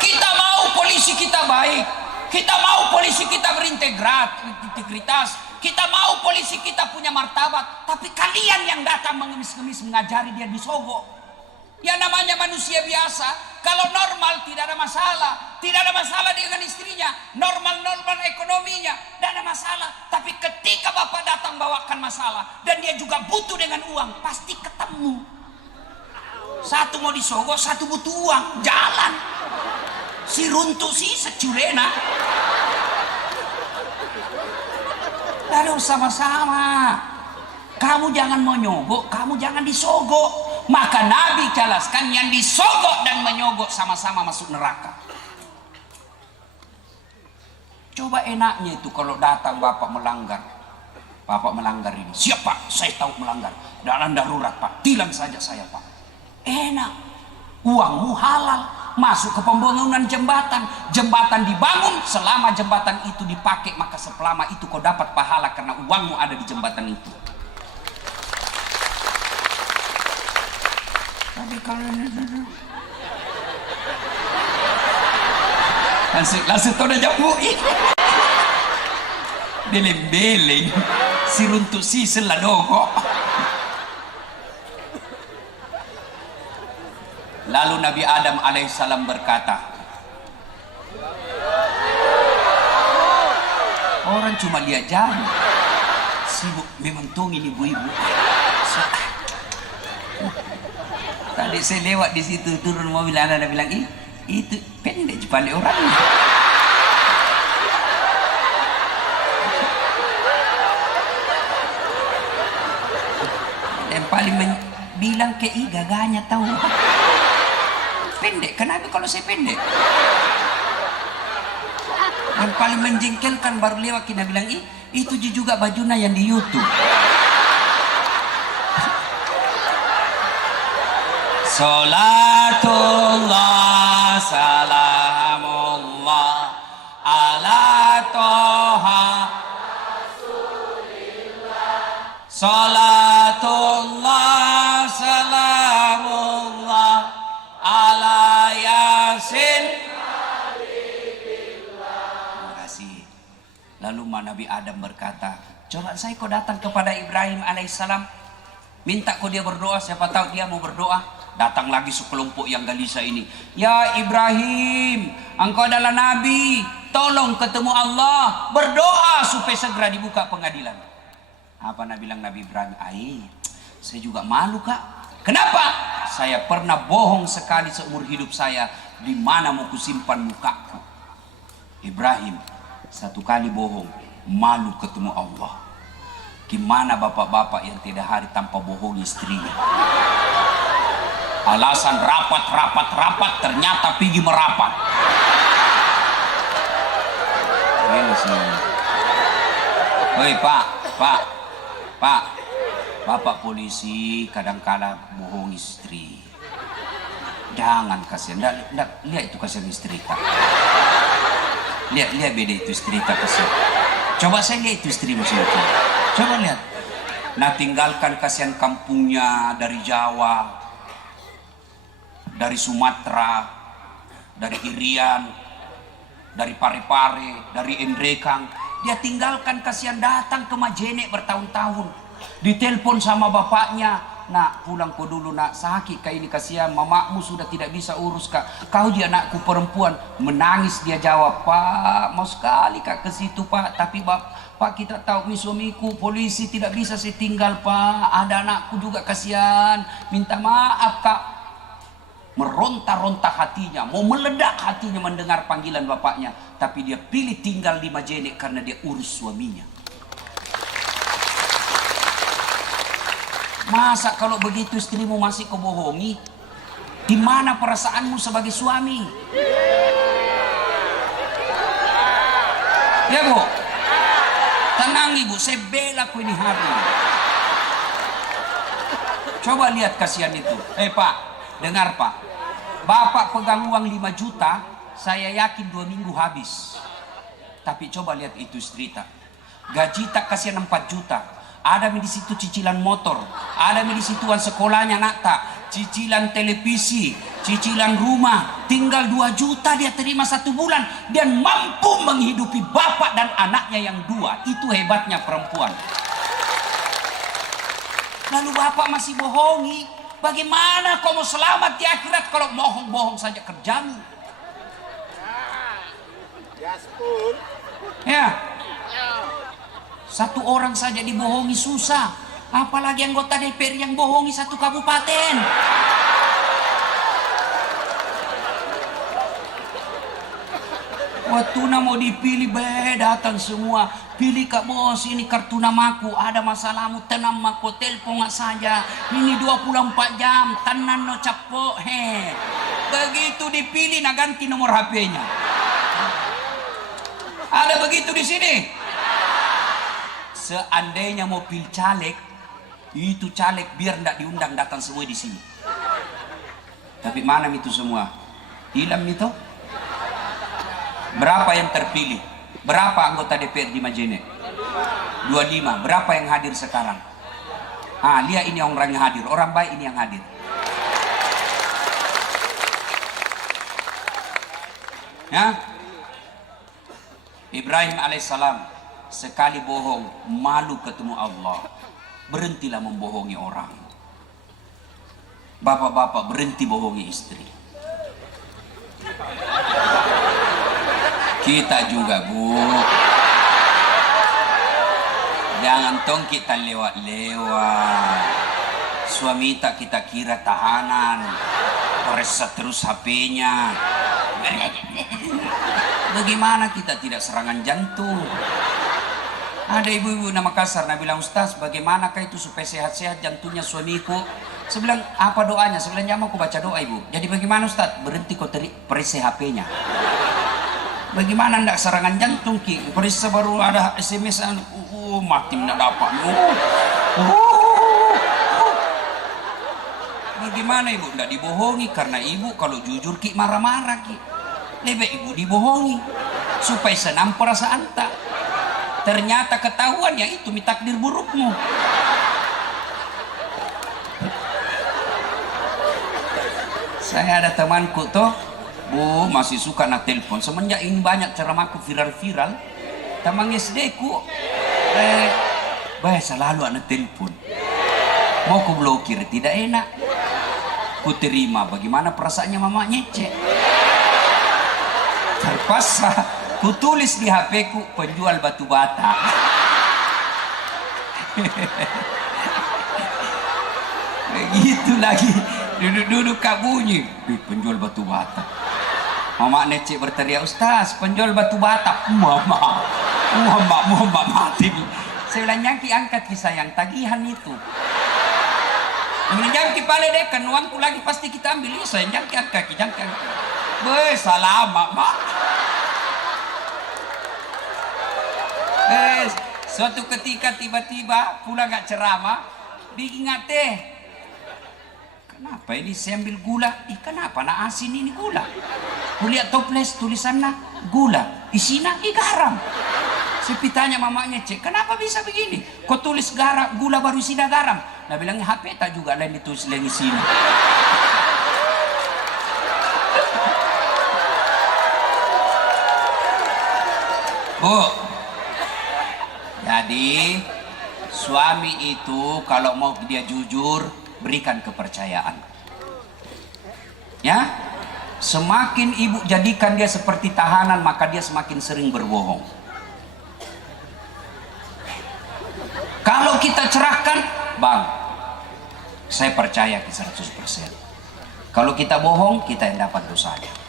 Kita mau polisi kita baik. Kita mau polisi kita berintegritas. Kita mau polisi kita punya martabat. Tapi kalian yang datang mengemis-ngemis mengajari dia disogok. Ya namanya manusia biasa. Kalau normal tidak ada masalah. Tidak ada masalah dengan istrinya. Normal ekonominya. Tidak ada masalah. Tapi ketika bapak datang bawakan masalah. Dan dia juga butuh dengan uang. Pasti ketemu. Satu mau disogok, satu butuh uang. Jalan. Si runtuh si securena. Lalu sama-sama. Kamu jangan mau nyogok, kamu jangan disogok. Maka Nabi jelaskan yang disogok dan menyogok sama-sama masuk neraka. Coba enaknya itu kalau datang bapak melanggar. Bapak melanggar ini. Siap pak, saya tahu melanggar. Dalam darurat pak, tilang saja saya pak. Enak. Uangmu halal. Masuk ke pembangunan jembatan. Jembatan dibangun, selama jembatan itu dipakai, maka selama itu kau dapat pahala karena uangmu ada di jembatan itu. Tapi kalau langsung udah jauh. Beleng-beleng. Si runtuk si seladogo. Lalu Nabi Adam alaihissalam berkata, orang cuma lihat jam, sibuk memang tungin ibu-ibu. Tadi saya lewat di situ, turun mobil, anak bilang, itu pendek pandai orang. Yang paling bilang ke gagahnya tahu. Pendek, kenapa kalau saya pendek? Yang paling menjengkelkan baru lewat kita bilang, itu juga bajunya yang di YouTube. Salatullah salamullah ala toha Salatullah salamullah ala yasin. Terima kasih. Lalu Nabi Adam berkata, coba saya kau datang kepada Ibrahim alaihissalam, minta kau dia berdoa, siapa tahu dia mau berdoa. Datang lagi sekelompok yang gelisah ini. Ya Ibrahim, engkau adalah nabi, tolong ketemu Allah, berdoa supaya segera dibuka pengadilan. Apa bilang Nabi Ibrahim? Saya juga malu kak. Kenapa? Saya pernah bohong sekali seumur hidup saya. Di mana mau kusimpan mukaku? Ibrahim, satu kali bohong, malu ketemu Allah. Gimana bapak-bapak yang tidak hari tanpa bohong istrinya? Alasan rapat, ternyata pergi merapat. Woi pak, bapak polisi kadang-kadang bohong istri. Jangan kasihan, lihat itu kasihan istri kak. Lihat beda itu istri kak kasihan. Coba saya lihat itu istri maksudnya. Coba lihat. Nah tinggalkan kasihan kampungnya dari Jawa, dari Sumatera, dari Irian, dari Parepare, dari Endrekang. Dia tinggalkan kasihan datang ke Majene bertahun-tahun. Ditelepon sama bapaknya, nak pulang kau dulu nak, sakit kak ini kasihan, mamamu sudah tidak bisa urus kak. Kau dia anakku perempuan. Menangis dia jawab, pak mau sekali kak ke situ pak, tapi pak kita tahu suamiku polisi tidak bisa saya tinggal pak, ada anakku juga kasihan, minta maaf kak. Meronta-ronta hatinya, mau meledak hatinya mendengar panggilan bapaknya, tapi dia pilih tinggal di Majene karena dia urus suaminya. Masa kalau begitu istrimu masih kau bohongi? Di mana perasaanmu sebagai suami? Ya bu, tenang ibu, saya bela ku ini hari. Coba lihat kasihan itu. Pak, dengar pak, bapak pegang uang 5 juta, saya yakin 2 minggu habis. Tapi coba lihat itu istri tak, gaji tak kasihan 4 juta. Ada di situ cicilan motor, ada di situ sekolahnya nak tak, cicilan televisi, cicilan rumah. Tinggal 2 juta dia terima 1 bulan, dan mampu menghidupi bapak dan anaknya yang 2. Itu hebatnya perempuan. Lalu bapak masih bohongi. Bagaimana kau mau selamat di akhirat kalau bohong-bohong saja kerjamu? Ya, 1 orang saja dibohongi susah, apalagi anggota DPR yang bohongi 1 kabupaten. Waktu mau dipilih datang semua, pilih kak bos, ini kartu namaku, ada masalahmu tenang mako telepon nggak saja, ini 24 jam tenan no capo he. Begitu dipilih nak ganti nomor HP-nya. Ada begitu di sini. Seandainya mau pilih caleg, itu caleg biar ndak diundang datang semua di sini. Tapi mana itu semua? Hilang itu. Berapa yang terpilih? Berapa anggota DPR di Majene? 25. Berapa yang hadir sekarang? Lihat ini orang yang hadir, orang baik ini yang hadir. Ya, Ibrahim alaihissalam sekali bohong malu ketemu Allah. Berhentilah membohongi orang. Bapak-bapak, berhenti bohongi istri. Kita juga, Bu. Jangan tong kita lewat-lewat. Suami tak kita kira tahanan, periksa terus HP-nya. Bagaimana kita tidak serangan jantung? Ada ibu-ibu nama kasar, nah bilang, Ustaz, bagaimanakah itu supaya sehat-sehat jantungnya suamiku? Saya bilang, apa doanya? Saya bilang, jangan aku baca doa, ibu. Jadi bagaimana, Ustaz? Berhenti kau periksa HP-nya. Bagaimana ndak serangan jantung, Ki? Periksa baru ada SMS, mati ndak dapat. Bagaimana ibu? Ndak dibohongi, karena ibu kalau jujur Ki marah-marah, Ki. Lebih ibu dibohongi supaya senang perasaan tak. Ternyata ketahuan yang itu takdir burukmu. Saya ada temanku tuh, Bu, masih suka nak telepon. Semenjak ini banyak ceramahku viral-viral. Tamang SD ku, selalu anak telepon. Mau ku blokir tidak enak. Ku terima, bagaimana perasaannya mama nyece. Terpaksa ku tulis di HP ku, penjual batu bata. Begitu lagi, duduk-duduk kak bunyi, penjual batu bata. Mama Nece berteriak, Ustaz, penjual batu bata. Mama mati. Saya bilang, Jangki angkat kisah yang tagihan itu. Kemudian Jangki pale deh, kan uangku lagi pasti kita ambil. Saya Jangki angkat. Salamat, Mak. Suatu ketika tiba-tiba pulang gak ceramah, diingat teh, kenapa ini saya ambil gula? Kenapa nak asin ini gula? Kulihat toples tulisannya gula, isinya garam. Saya tanya mamanya, Cek, kenapa bisa begini? Kau tulis garam, gula baru isinya garam. Nah bilangnya HP tak juga lain ditulis lain isinya. Bu, jadi suami itu kalau mau dia jujur, berikan kepercayaan. Ya, semakin ibu jadikan dia seperti tahanan, maka dia semakin sering berbohong. Kalau kita cerahkan, Bang, saya percaya 100%. Kalau kita bohong, kita yang dapat dosanya.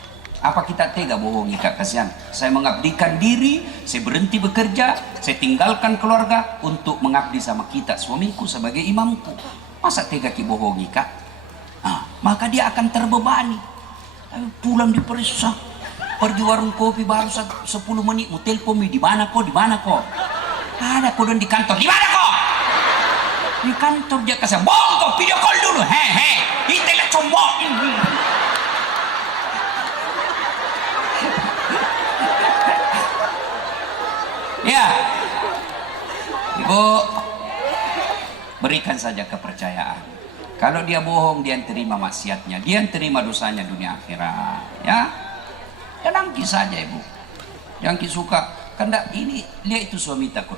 Apa kita tega bohongi, Kak? Kasihan. Saya mengabdikan diri, saya berhenti bekerja, saya tinggalkan keluarga untuk mengabdi sama kita, suamiku sebagai imamku. Masa tega ki bohongi, Kak? Maka dia akan terbebani. Pulang diperiksa, pergi warung kopi baru 10 menit, mau telepon, di mana kok? Ada kodon di kantor, di mana kok? Di kantor dia kasih, bohong kok, video call dulu, itulah combok. Ya, Ibu, berikan saja kepercayaan. Kalau dia bohong, dia yang terima maksiatnya, dia yang terima dosanya dunia akhirat. Ya, nangki saja Ibu. Yang suka, karena ini lihat itu suami takut.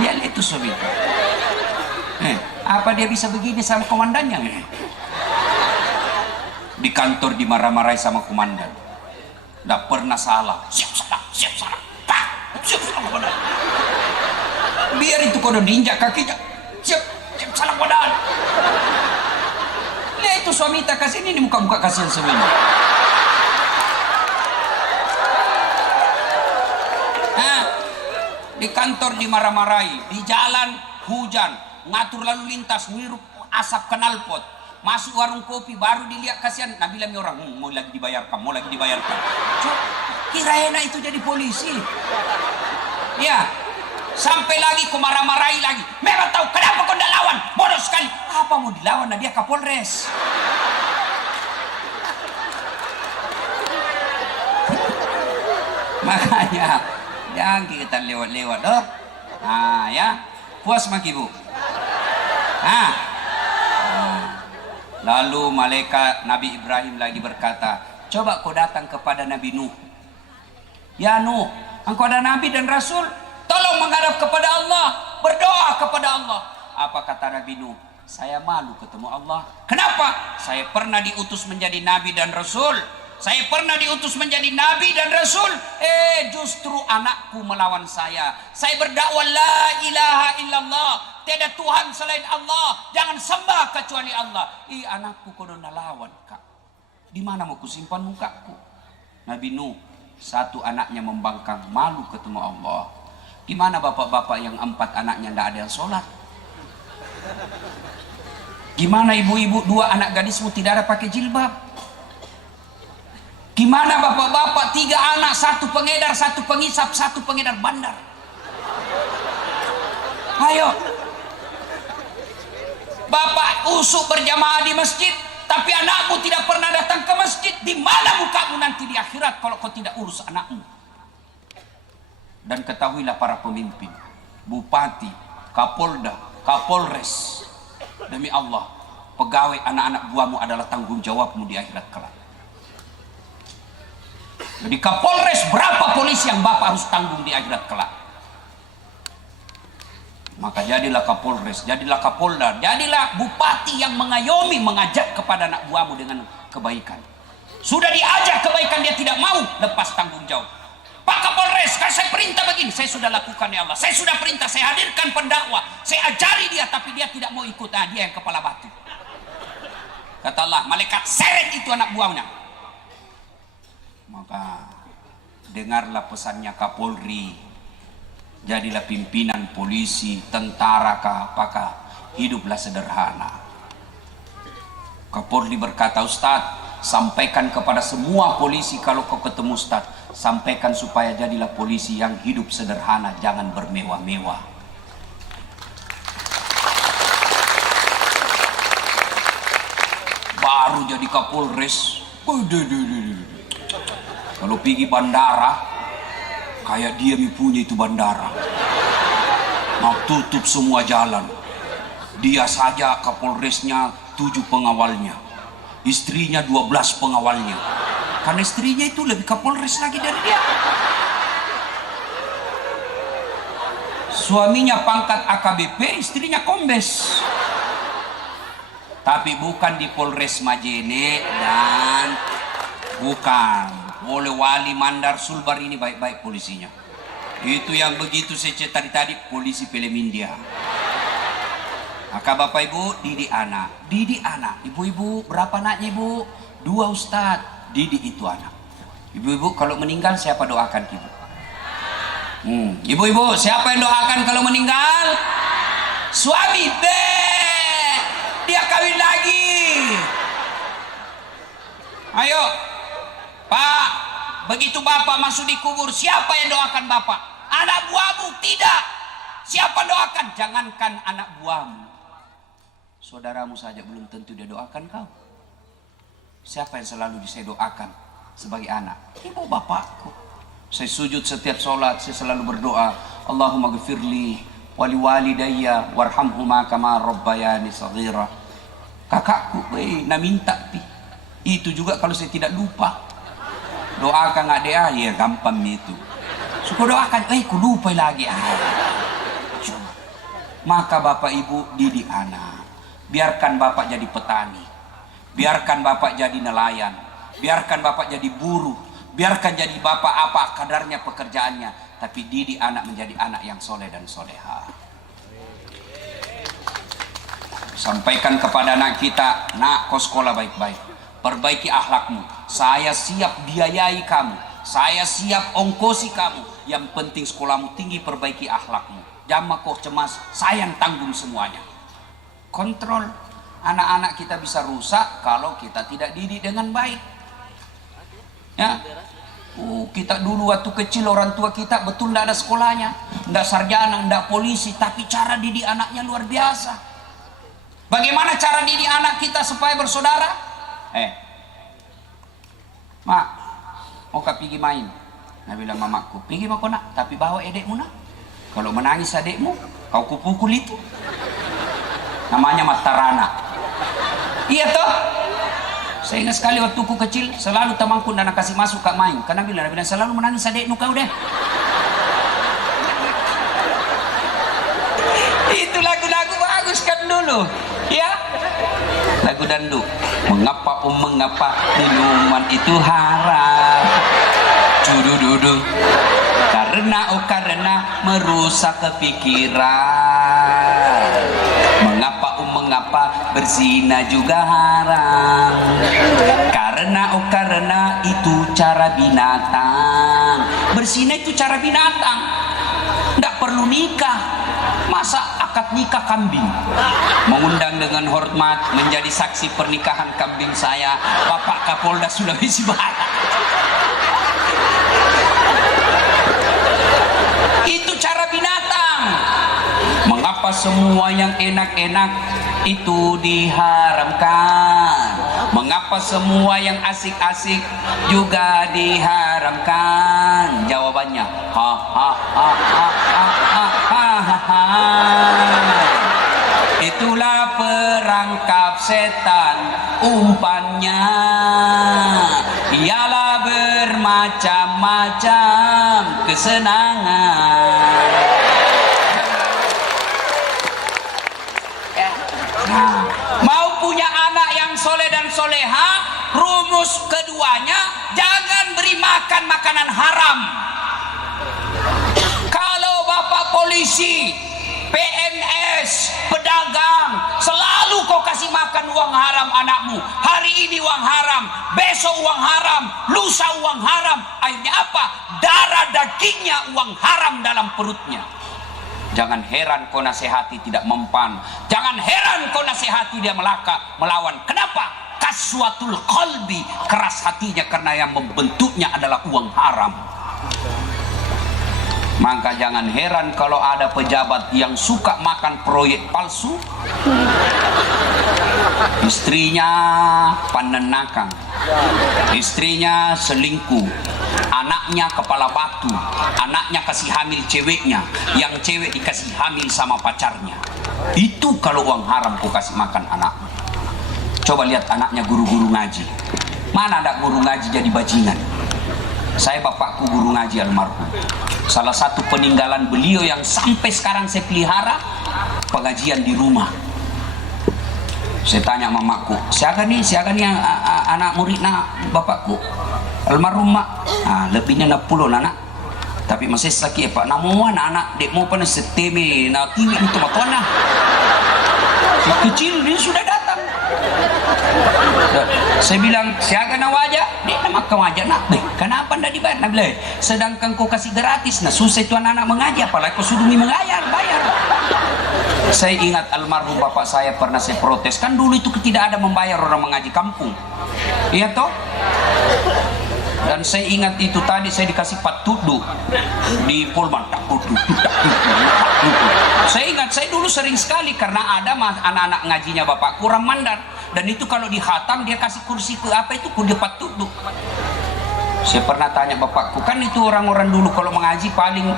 Lihat itu suami. Apa dia bisa begini sama komandannya? Di kantor dimarah-marahi sama komandan. Tidak pernah salah. Siap salah. Biar itu kodon diinjak kakinya, siap salah kodan. Lihat itu suami tak kasih ini muka-muka kasihan semuanya. Di kantor dimarah-marahi, di jalan hujan, ngatur lalu lintas, ngirup asap knalpot, masuk warung kopi baru dilihat kasihan. Nabi bilang orang, mau lagi dibayarkan. Kira enak itu jadi polisi. Ya, sampai lagi kau marah-marahi lagi. Memang tahu kenapa kau tidak lawan? Bodoh sekali. Apa mau dilawan? Nah, dia Kapolres. Makanya jangan kita lewat-lewat, doh. Ya, puas maki Bu. Lalu malaikat Nabi Ibrahim lagi berkata, coba kau datang kepada Nabi Nuh. Ya Nuh, Engkau ada Nabi dan Rasul, tolong menghadap kepada Allah, berdoa kepada Allah. Apa kata Nabi Nuh? Saya malu ketemu Allah. Kenapa? Saya pernah diutus menjadi Nabi dan Rasul. Saya pernah diutus menjadi Nabi dan Rasul. Justru anakku melawan saya. Saya berdakwah la ilaha illallah. Tiada Tuhan selain Allah. Jangan sembah kecuali Allah. Anakku kono lawan kak. Di mana mau kusimpan mukaku? Nabi Nuh, satu anaknya membangkang, malu ketemu Allah. Gimana bapak-bapak yang 4 anaknya tidak ada yang sholat? Gimana ibu-ibu 2 anak gadismu tidak ada pakai jilbab? Gimana bapak-bapak 3 anak, 1 pengedar, 1 pengisap, 1 pengedar bandar? Ayo. Bapak usuk berjamaah di masjid, tapi anakmu tidak pernah datang ke masjid. Di mana mukamu nanti di akhirat kalau kau tidak urus anakmu? Dan ketahuilah para pemimpin, bupati, kapolda, kapolres, demi Allah, pegawai anak-anak buahmu adalah tanggung jawabmu di akhirat kelak. Jadi kapolres berapa polisi yang bapak harus tanggung di akhirat kelak? Maka jadilah kapolres, jadilah kapolda, jadilah bupati yang mengayomi, mengajak kepada anak buahmu dengan kebaikan. Sudah diajak kebaikan dia tidak mau, lepas tanggung jawab. Pak Kapolres, kan saya perintah begini, saya sudah lakukan ya Allah. Saya sudah perintah, saya hadirkan pendakwah, saya ajari dia, tapi dia tidak mau ikut. Nah, dia yang kepala batu. Kata Allah, malaikat seret itu anak buahnya. Maka dengarlah pesannya Kapolri, jadilah pimpinan polisi, tentara kah, apakah, hiduplah sederhana. Kapolri berkata, Ustadz, sampaikan kepada semua polisi kalau kau ketemu Ustadz, sampaikan supaya jadilah polisi yang hidup sederhana, jangan bermewah-mewah. Baru jadi Kapolres, kalau pergi bandara, kayak dia punya itu bandara, mau tutup semua jalan. Dia saja Kapolresnya 7 pengawalnya, istrinya 12 pengawalnya. Karena istrinya itu lebih Kapolres lagi dari dia. Suaminya pangkat AKBP, istrinya Kombes. Tapi bukan di Polres Majene dan bukan. Oleh Wali Mandar Sulbar ini baik-baik polisinya. Itu yang begitu saya cerita tadi polisi Pelemindia. Maka Bapak Ibu didik anak. Ibu-ibu berapa anaknya ibu? 2 Ustadz. Didik itu anak. Ibu-ibu kalau meninggal siapa doakan ibu? Ibu-ibu siapa yang doakan kalau meninggal? Suami. Dia kawin lagi. Ayo Pak, begitu Bapak masuk di kubur, siapa yang doakan Bapak? Anak buahmu? Tidak. Siapa doakan? Jangankan anak buahmu, saudaramu saja belum tentu dia doakan kau. Siapa yang selalu saya doakan sebagai anak? Ibu bapakku. Saya sujud setiap sholat, saya selalu berdoa, Allahumma ghafirli wali walidayya warhamhuma kama rabbayani saghira. Kakakku, na minta pi. Itu juga kalau saya tidak lupa. Doakan adik ya gampang itu. Suka doakan, ku lupa lagi. Maka Bapak Ibu didik anak. Biarkan Bapak jadi petani. Biarkan Bapak jadi nelayan. Biarkan Bapak jadi buruh. Biarkan jadi Bapak apa kadarnya pekerjaannya. Tapi didik anak menjadi anak yang soleh dan soleha. Sampaikan kepada anak kita, nak kau sekolah baik-baik. Perbaiki akhlakmu. Saya siap biayai kamu. Saya siap ongkosi kamu. Yang penting sekolahmu tinggi, perbaiki akhlakmu. Jangan kau cemas, saya yang tanggung semuanya. Kontrol. Anak-anak kita bisa rusak kalau kita tidak didik dengan baik. Ya, kita dulu waktu kecil orang tua kita betul tidak ada sekolahnya, tidak sarjana, tidak polisi, tapi cara didik anaknya luar biasa. Bagaimana cara didik anak kita supaya bersaudara? Mak, mau kau pergi main? Nah bilang mamaku, pergi mak nak, tapi bawa adekmu nak. Kalau menangis adekmu, kau kupukul itu. Namanya Matarana. Iya toh? Saya ingat sekali waktu ku kecil, selalu temanku nak kasih masuk kak main. Karena bilang selalu menangis adekmu kau deh. teruskan dulu ya. Lagu dangdut. Mengapa minuman itu haram? Cudududu. Karena merusak kepikiran. Mengapa berzina juga haram? Karena itu cara binatang. Berzina itu cara binatang. Tidak perlu nikah. Masa akad nikah kambing? Mengundang dengan hormat menjadi saksi pernikahan kambing saya, Bapak Kapolda Sulawesi Barat. Itu cara binatang. Mengapa semua yang enak-enak itu diharamkan? Mengapa semua yang asik-asik juga diharamkan? Jawabannya, ha ha ha ha ha ha ha ha. Itulah perangkap setan, umpannya ialah bermacam-macam kesenangan. Mau punya anak yang soleh dan soleha, rumus keduanya jangan beri makan makanan haram. Kalau bapak polisi, PNS, pedagang, selalu kau kasih makan uang haram anakmu. Hari ini uang haram, besok uang haram, lusa uang haram. Akhirnya apa? Darah dagingnya uang haram dalam perutnya. Jangan heran kau nasihati tidak mempan. Jangan heran kau nasihati dia melawan. Kenapa? Kaswatul qalbi, keras hatinya karena yang membentuknya adalah uang haram. Maka jangan heran kalau ada pejabat yang suka makan proyek palsu. Istrinya panenakan, istrinya selingkuh, anaknya kepala batu, anaknya kasih hamil ceweknya, yang cewek dikasih hamil sama pacarnya. Itu kalau uang haram kau kasih makan anak. Coba lihat anaknya guru-guru ngaji. Mana ada guru ngaji jadi bajingan? Saya bapakku guru ngaji almarhum. Salah satu peninggalan beliau yang sampai sekarang saya pelihara, pengajian di rumah. Saya tanya mamaku, siapa nih anak muridnya bapakku almarhum mak? Lebihnya 60 anak. Tapi masih sakit pak. Namun anak dek mau pernah seteme na tinggi itu matona. Kecil dia sudah datang. Saya bilang, siaga na wajah, dek nama kau wajah nak. Kenapa ndak dibayar? Nah, bilang, sedangkan kau kasih gratis, nah susah itu anak-anak mengaji, apalagi kau suruh bayar. Saya ingat almarhum bapak saya pernah saya protes, kan dulu itu tidak ada membayar orang mengaji kampung. Iya toh? Dan saya ingat itu tadi saya dikasih patudu di Polman. Saya ingat saya dulu sering sekali karena ada anak-anak ngajinya bapak kurang mandar, dan itu kalau dihatam dia kasih kursi ke apa itu kuda patudu. Saya pernah tanya bapakku, kan itu orang-orang dulu kalau mengaji paling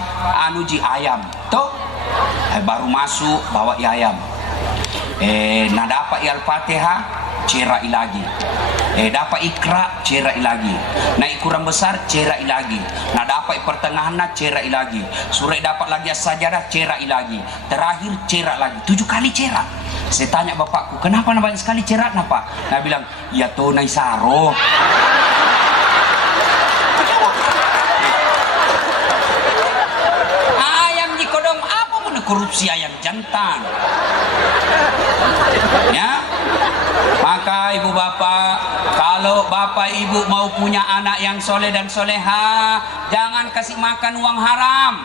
anuji ayam, toh baru masuk bawa ayam. Nah dapat Al-Fatihah cerai lagi. Dapat ikra cerai lagi. Naik kurang besar cerai lagi. Nah dapat pertengahan cerai lagi. Surat dapat lagi as-sajadah cerai lagi. Terakhir cerai lagi. 7 kali cerai. Saya tanya bapakku, kenapa banyak sekali cerai napa? Nah bilang, ya tunai saro. Ayam dikodong apa mana korupsi ayam jantan? Ya. Maka ibu bapak, kalau bapak ibu mau punya anak yang soleh dan soleha, jangan kasih makan uang haram.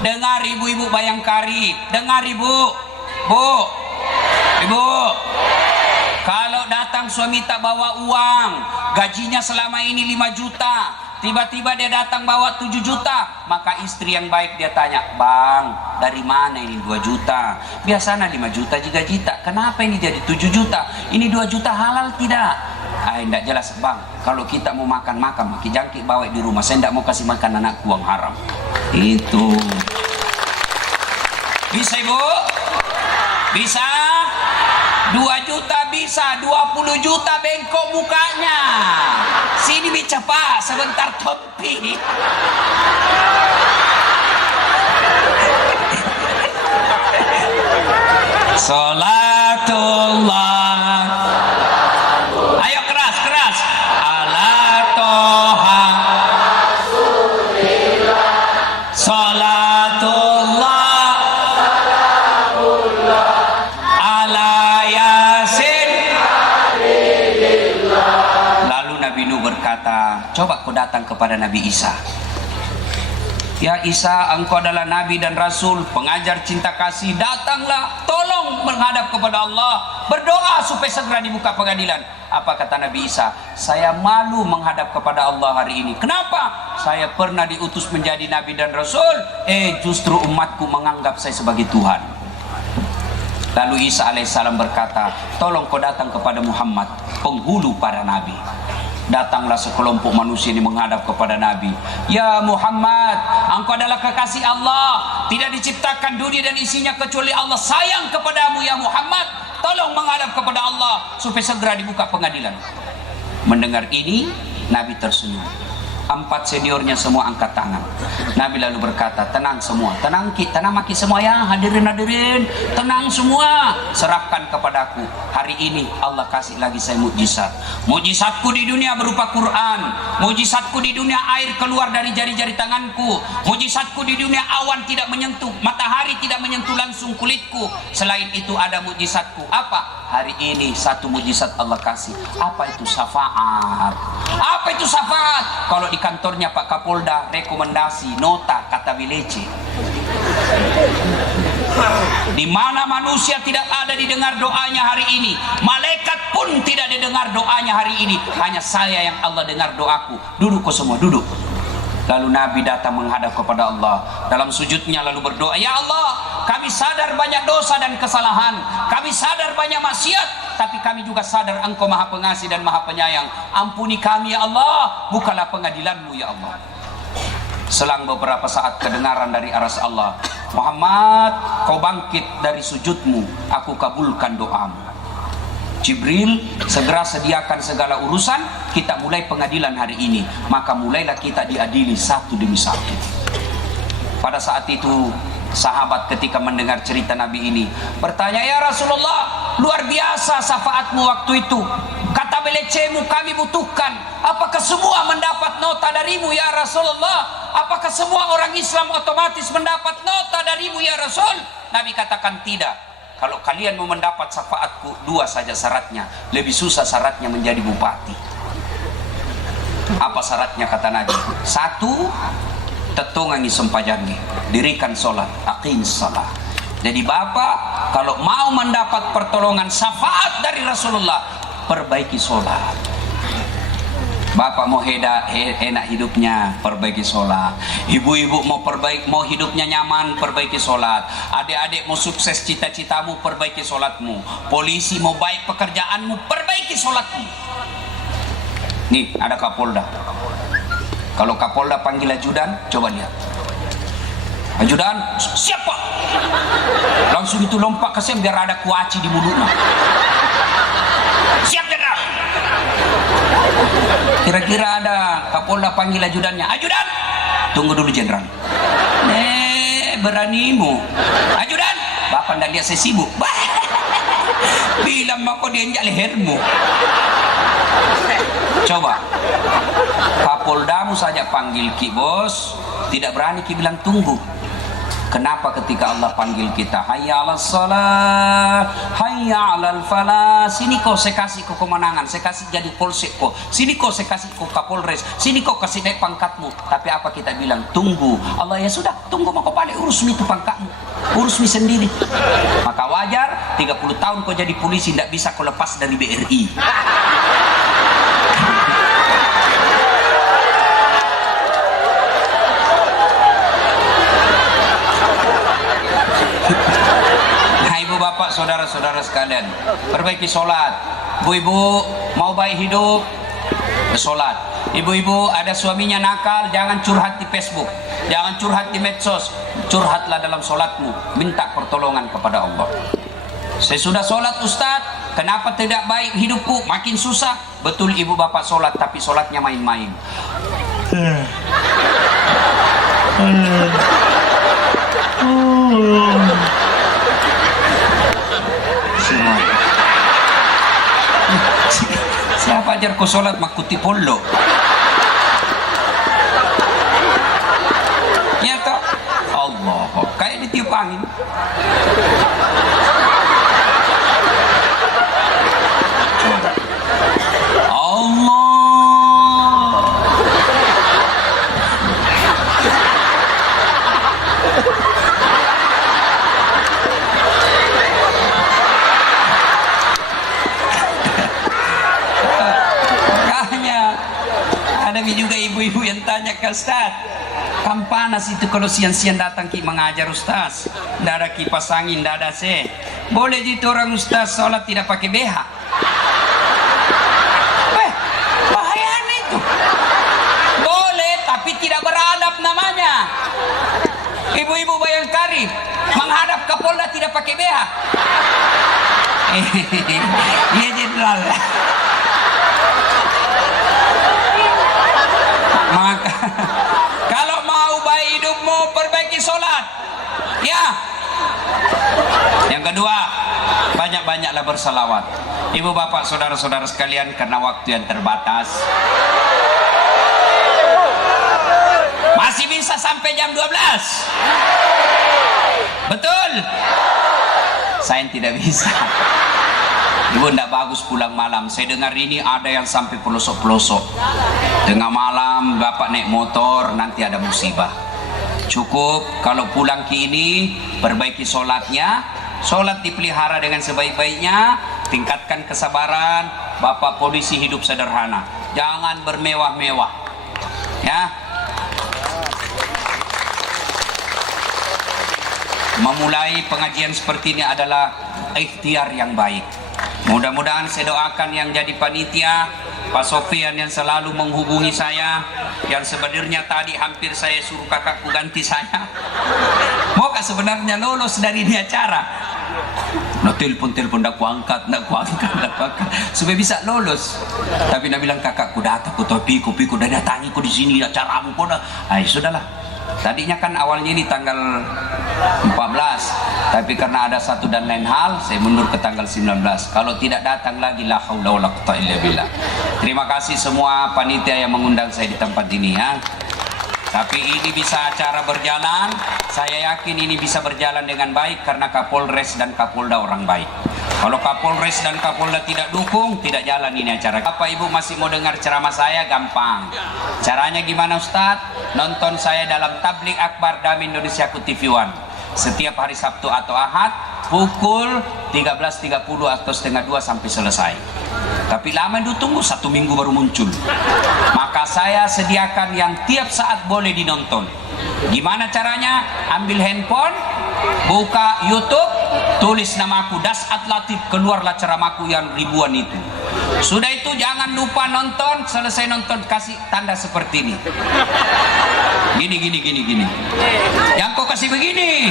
Dengar ibu-ibu Bayangkari, dengar ibu, ibu, kalau datang suami tak bawa uang, gajinya selama ini 5 juta, tiba-tiba dia datang bawa 7 juta, maka istri yang baik dia tanya, bang, dari mana ini 2 juta? Biasanya 5 juta juga juta, kenapa ini jadi 7 juta? Ini 2 juta halal tidak? Tidak jelas bang, kalau kita mau makan, maki jangkik bawa di rumah, saya tidak mau kasih makan anak uang haram. Itu bisa ibu? Bisa? 2 juta bisa, 20 juta bengkok mukanya. Sini bicara pak, sebentar topi. Salat Coba kau datang kepada Nabi Isa. Ya Isa, engkau adalah Nabi dan Rasul, pengajar cinta kasih. Datanglah, tolong menghadap kepada Allah, berdoa supaya segera dibuka pengadilan. Apa kata Nabi Isa? Saya malu menghadap kepada Allah hari ini. Kenapa? Saya pernah diutus menjadi Nabi dan Rasul. Justru umatku menganggap saya sebagai Tuhan. Lalu Isa alaihissalam berkata, tolong kau datang kepada Muhammad, penghulu para Nabi. Datanglah sekelompok manusia ini menghadap kepada Nabi. Ya Muhammad, engkau adalah kekasih Allah. Tidak diciptakan dunia dan isinya kecuali Allah sayang kepadamu ya Muhammad. Tolong menghadap kepada Allah supaya segera dibuka pengadilan. Mendengar ini, Nabi tersenyum. 4 seniornya semua angkat tangan. Nabi lalu berkata, tenang semua, tenang maki semua ya, hadirin, tenang semua, serahkan kepadaku. Hari ini Allah kasih lagi saya mukjizat. Mukjizatku di dunia berupa Quran. Mukjizatku di dunia air keluar dari jari-jari tanganku. Mukjizatku di dunia awan tidak menyentuh, matahari tidak menyentuh langsung kulitku. Selain itu ada mukjizatku. Apa? Hari ini satu mukjizat Allah kasih. Apa itu syafaat? Apa itu syafaat? Kalau di kantornya Pak Kapolda rekomendasi nota kata bilece. Di mana manusia tidak ada didengar doanya hari ini, malaikat pun tidak didengar doanya hari ini. Hanya saya yang Allah dengar doaku. Duduk kau semua, duduk. Lalu Nabi datang menghadap kepada Allah. Dalam sujudnya lalu berdoa, ya Allah, kami sadar banyak dosa dan kesalahan, kami sadar banyak maksiat, tapi kami juga sadar Engkau Maha Pengasih dan Maha Penyayang. Ampuni kami ya Allah, bukalah pengadilan-Mu ya Allah. Selang beberapa saat kedengaran dari aras Allah, Muhammad, kau bangkit dari sujudmu, aku kabulkan doamu. Jibril, segera sediakan segala urusan, kita mulai pengadilan hari ini. Maka mulailah kita diadili satu demi satu. Pada saat itu, sahabat ketika mendengar cerita Nabi ini bertanya, ya Rasulullah, luar biasa syafaatmu waktu itu. Kata belecemu kami butuhkan. Apakah semua mendapat nota darimu ya Rasulullah? Apakah semua orang Islam otomatis mendapat nota darimu ya Rasul? Nabi katakan tidak. Kalau kalian mau mendapat syafaatku, 2 saja syaratnya. Lebih susah syaratnya menjadi bupati. Apa syaratnya kata Nabi? 1, tetungangi sempajangi, dirikan sholat, aqim salat. Jadi bapak kalau mau mendapat pertolongan syafaat dari Rasulullah, perbaiki sholat. Bapak mau enak hidupnya, perbaiki sholat. Ibu-ibu mau hidupnya nyaman, perbaiki sholat. Adik-adik mau sukses cita-citamu, perbaiki sholatmu. Polisi mau baik pekerjaanmu, perbaiki sholatmu. Nih ada Kapolda. Kalau Kapolda panggil ajudan, coba lihat. Ajudan, siapa? Langsung itu lompat ke sem biar ada kuaci di mulutnya. Siap jenderal. Kira-kira ada Kapolda panggil ajudannya, ajudan, tunggu dulu jenderal. Beranimu ajudan, bapak ndak lihat saya sibuk. Bilang mako dia injak lehermu. Coba Kapoldamu saja panggil ki bos, tidak berani ki bilang tunggu. Kenapa ketika Allah panggil kita, hayya 'alas shalah, hayya 'alal falah, sini kau saya kasih kau kemenangan, saya kasih jadi polsek kau, sini kau saya kasih kau kapolres, sini kau kasih naik pangkatmu. Tapi apa kita bilang? Tunggu. Allah, ya sudah, tunggu maka balik urus mi itu pangkatmu, urus mi sendiri. Maka wajar 30 tahun kau jadi polisi tidak bisa kau lepas dari BRI. Bapak, saudara-saudara sekalian, perbaiki sholat. Ibu-ibu mau baik hidup, sholat. Ibu-ibu ada suaminya nakal, jangan curhat di Facebook, jangan curhat di medsos, curhatlah dalam sholatmu, minta pertolongan kepada Allah. Saya sudah sholat Ustadz, kenapa tidak baik hidupku, makin susah. Betul ibu bapak sholat, tapi sholatnya main-main. Siapa ajar kau sholat makuti polo? Ya toh? Allah, kayak ditiup angin. Allah. Ustaz. Kan panas itu kalau siang-siang datang ki mengajar Ustaz. Tidak ada kipas angin, tidak ada AC. Boleh gitu orang Ustaz sholat tidak pakai BH? Bahaya itu. Boleh, tapi tidak beradab namanya. Ibu-ibu Bayangkari menghadap Kapolda tidak pakai BH. Iya jenderal. Maka kalau mau baik hidupmu, perbaiki sholat. Ya. Yang kedua, banyak-banyaklah bersalawat. Ibu bapak saudara-saudara sekalian, karena waktu yang terbatas, masih bisa sampai jam 12. Betul? Saya tidak bisa. Ibu tidak bagus pulang malam. Saya dengar ini ada yang sampai pelosok-pelosok. Tengah malam bapak naik motor, nanti ada musibah. Cukup kalau pulang ke ini, perbaiki sholatnya. Sholat dipelihara dengan sebaik-baiknya. Tingkatkan kesabaran. Bapak polisi hidup sederhana. Jangan bermewah-mewah. Ya. Memulai pengajian seperti ini adalah ikhtiar yang baik. Mudah-mudahan saya doakan yang jadi panitia, Pak Sofian yang selalu menghubungi saya, yang sebenarnya tadi hampir saya suruh kakakku ganti saya. Maukah sebenarnya lolos dari ini acara? Nah, telepon nak kuangkat, supaya bisa lolos. Tapi nak bilang kakakku datang, ku piku dah datangi ku di sini acaramu pun. Ay, sudahlah. Tadinya kan awalnya ini tanggal 14, tapi karena ada satu dan lain hal, saya mundur ke tanggal 19. Kalau tidak datang lagi, la haula wala quwwata illa billah. Terima kasih semua panitia yang mengundang saya di tempat ini ya. Tapi ini bisa acara berjalan, saya yakin ini bisa berjalan dengan baik karena Kapolres dan Kapolda orang baik. Kalau Kapolres dan Kapolda tidak dukung, tidak jalan ini acara. Bapak Ibu masih mau dengar ceramah saya? Gampang. Caranya gimana Ustadz? Nonton saya dalam Tablik Akbar Dami Indonesia TV One. Setiap hari Sabtu atau Ahad, pukul 13.30 atau setengah 2 sampai selesai. Tapi lama itu tunggu 1 minggu baru muncul. Maka saya sediakan yang tiap saat boleh dinonton. Gimana caranya? Ambil handphone, buka YouTube, tulis namaku Dasat Latif, keluarlah ceramahku yang ribuan itu. Sudah itu jangan lupa nonton, selesai nonton kasih tanda seperti ini. Gini. Yang kau kasih begini,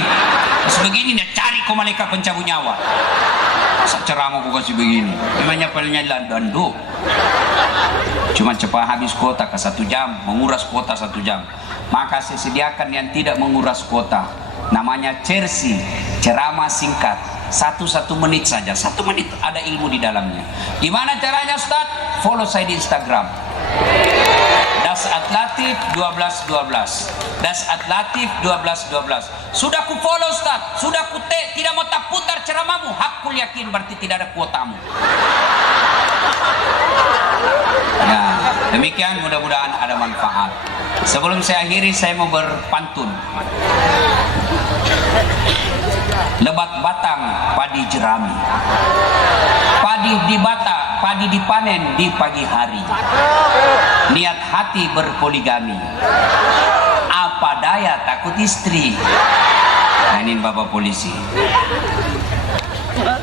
dia cari kau malaikat pencabut nyawa. Masa ceramah kau kasih begini? Memangnya pelnya danduk. Cuma cepat habis kuota ke 1 jam, menguras kuota 1 jam. Maka saya sediakan yang tidak menguras kuota. Namanya Cersi, ceramah singkat. 1 menit saja, 1 menit ada ilmu di dalamnya. Gimana caranya Ustaz? Follow saya di Instagram. Dasat Latif 1212. Dasat Latif 1212. Sudah ku follow Ustaz, sudah ku tidak mau tak putar ceramahmu. Hakul yakin berarti tidak ada kuotamu. Ya, demikian mudah-mudahan ada manfaat. Sebelum saya akhiri, saya mau berpantun. Lebat batang padi jerami, padi dibata, padi dipanen di pagi hari. Niat hati berpoligami, apa daya takut istri. Nah, ini Bapak polisi.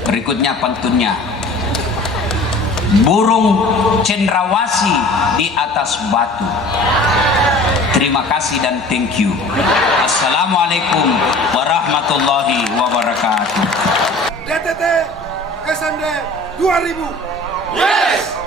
Berikutnya pantunnya. Burung cendrawasih di atas batu. Terima kasih dan thank you. Assalamualaikum warahmatullahi wabarakatuh. DTT SND 2000. Yes!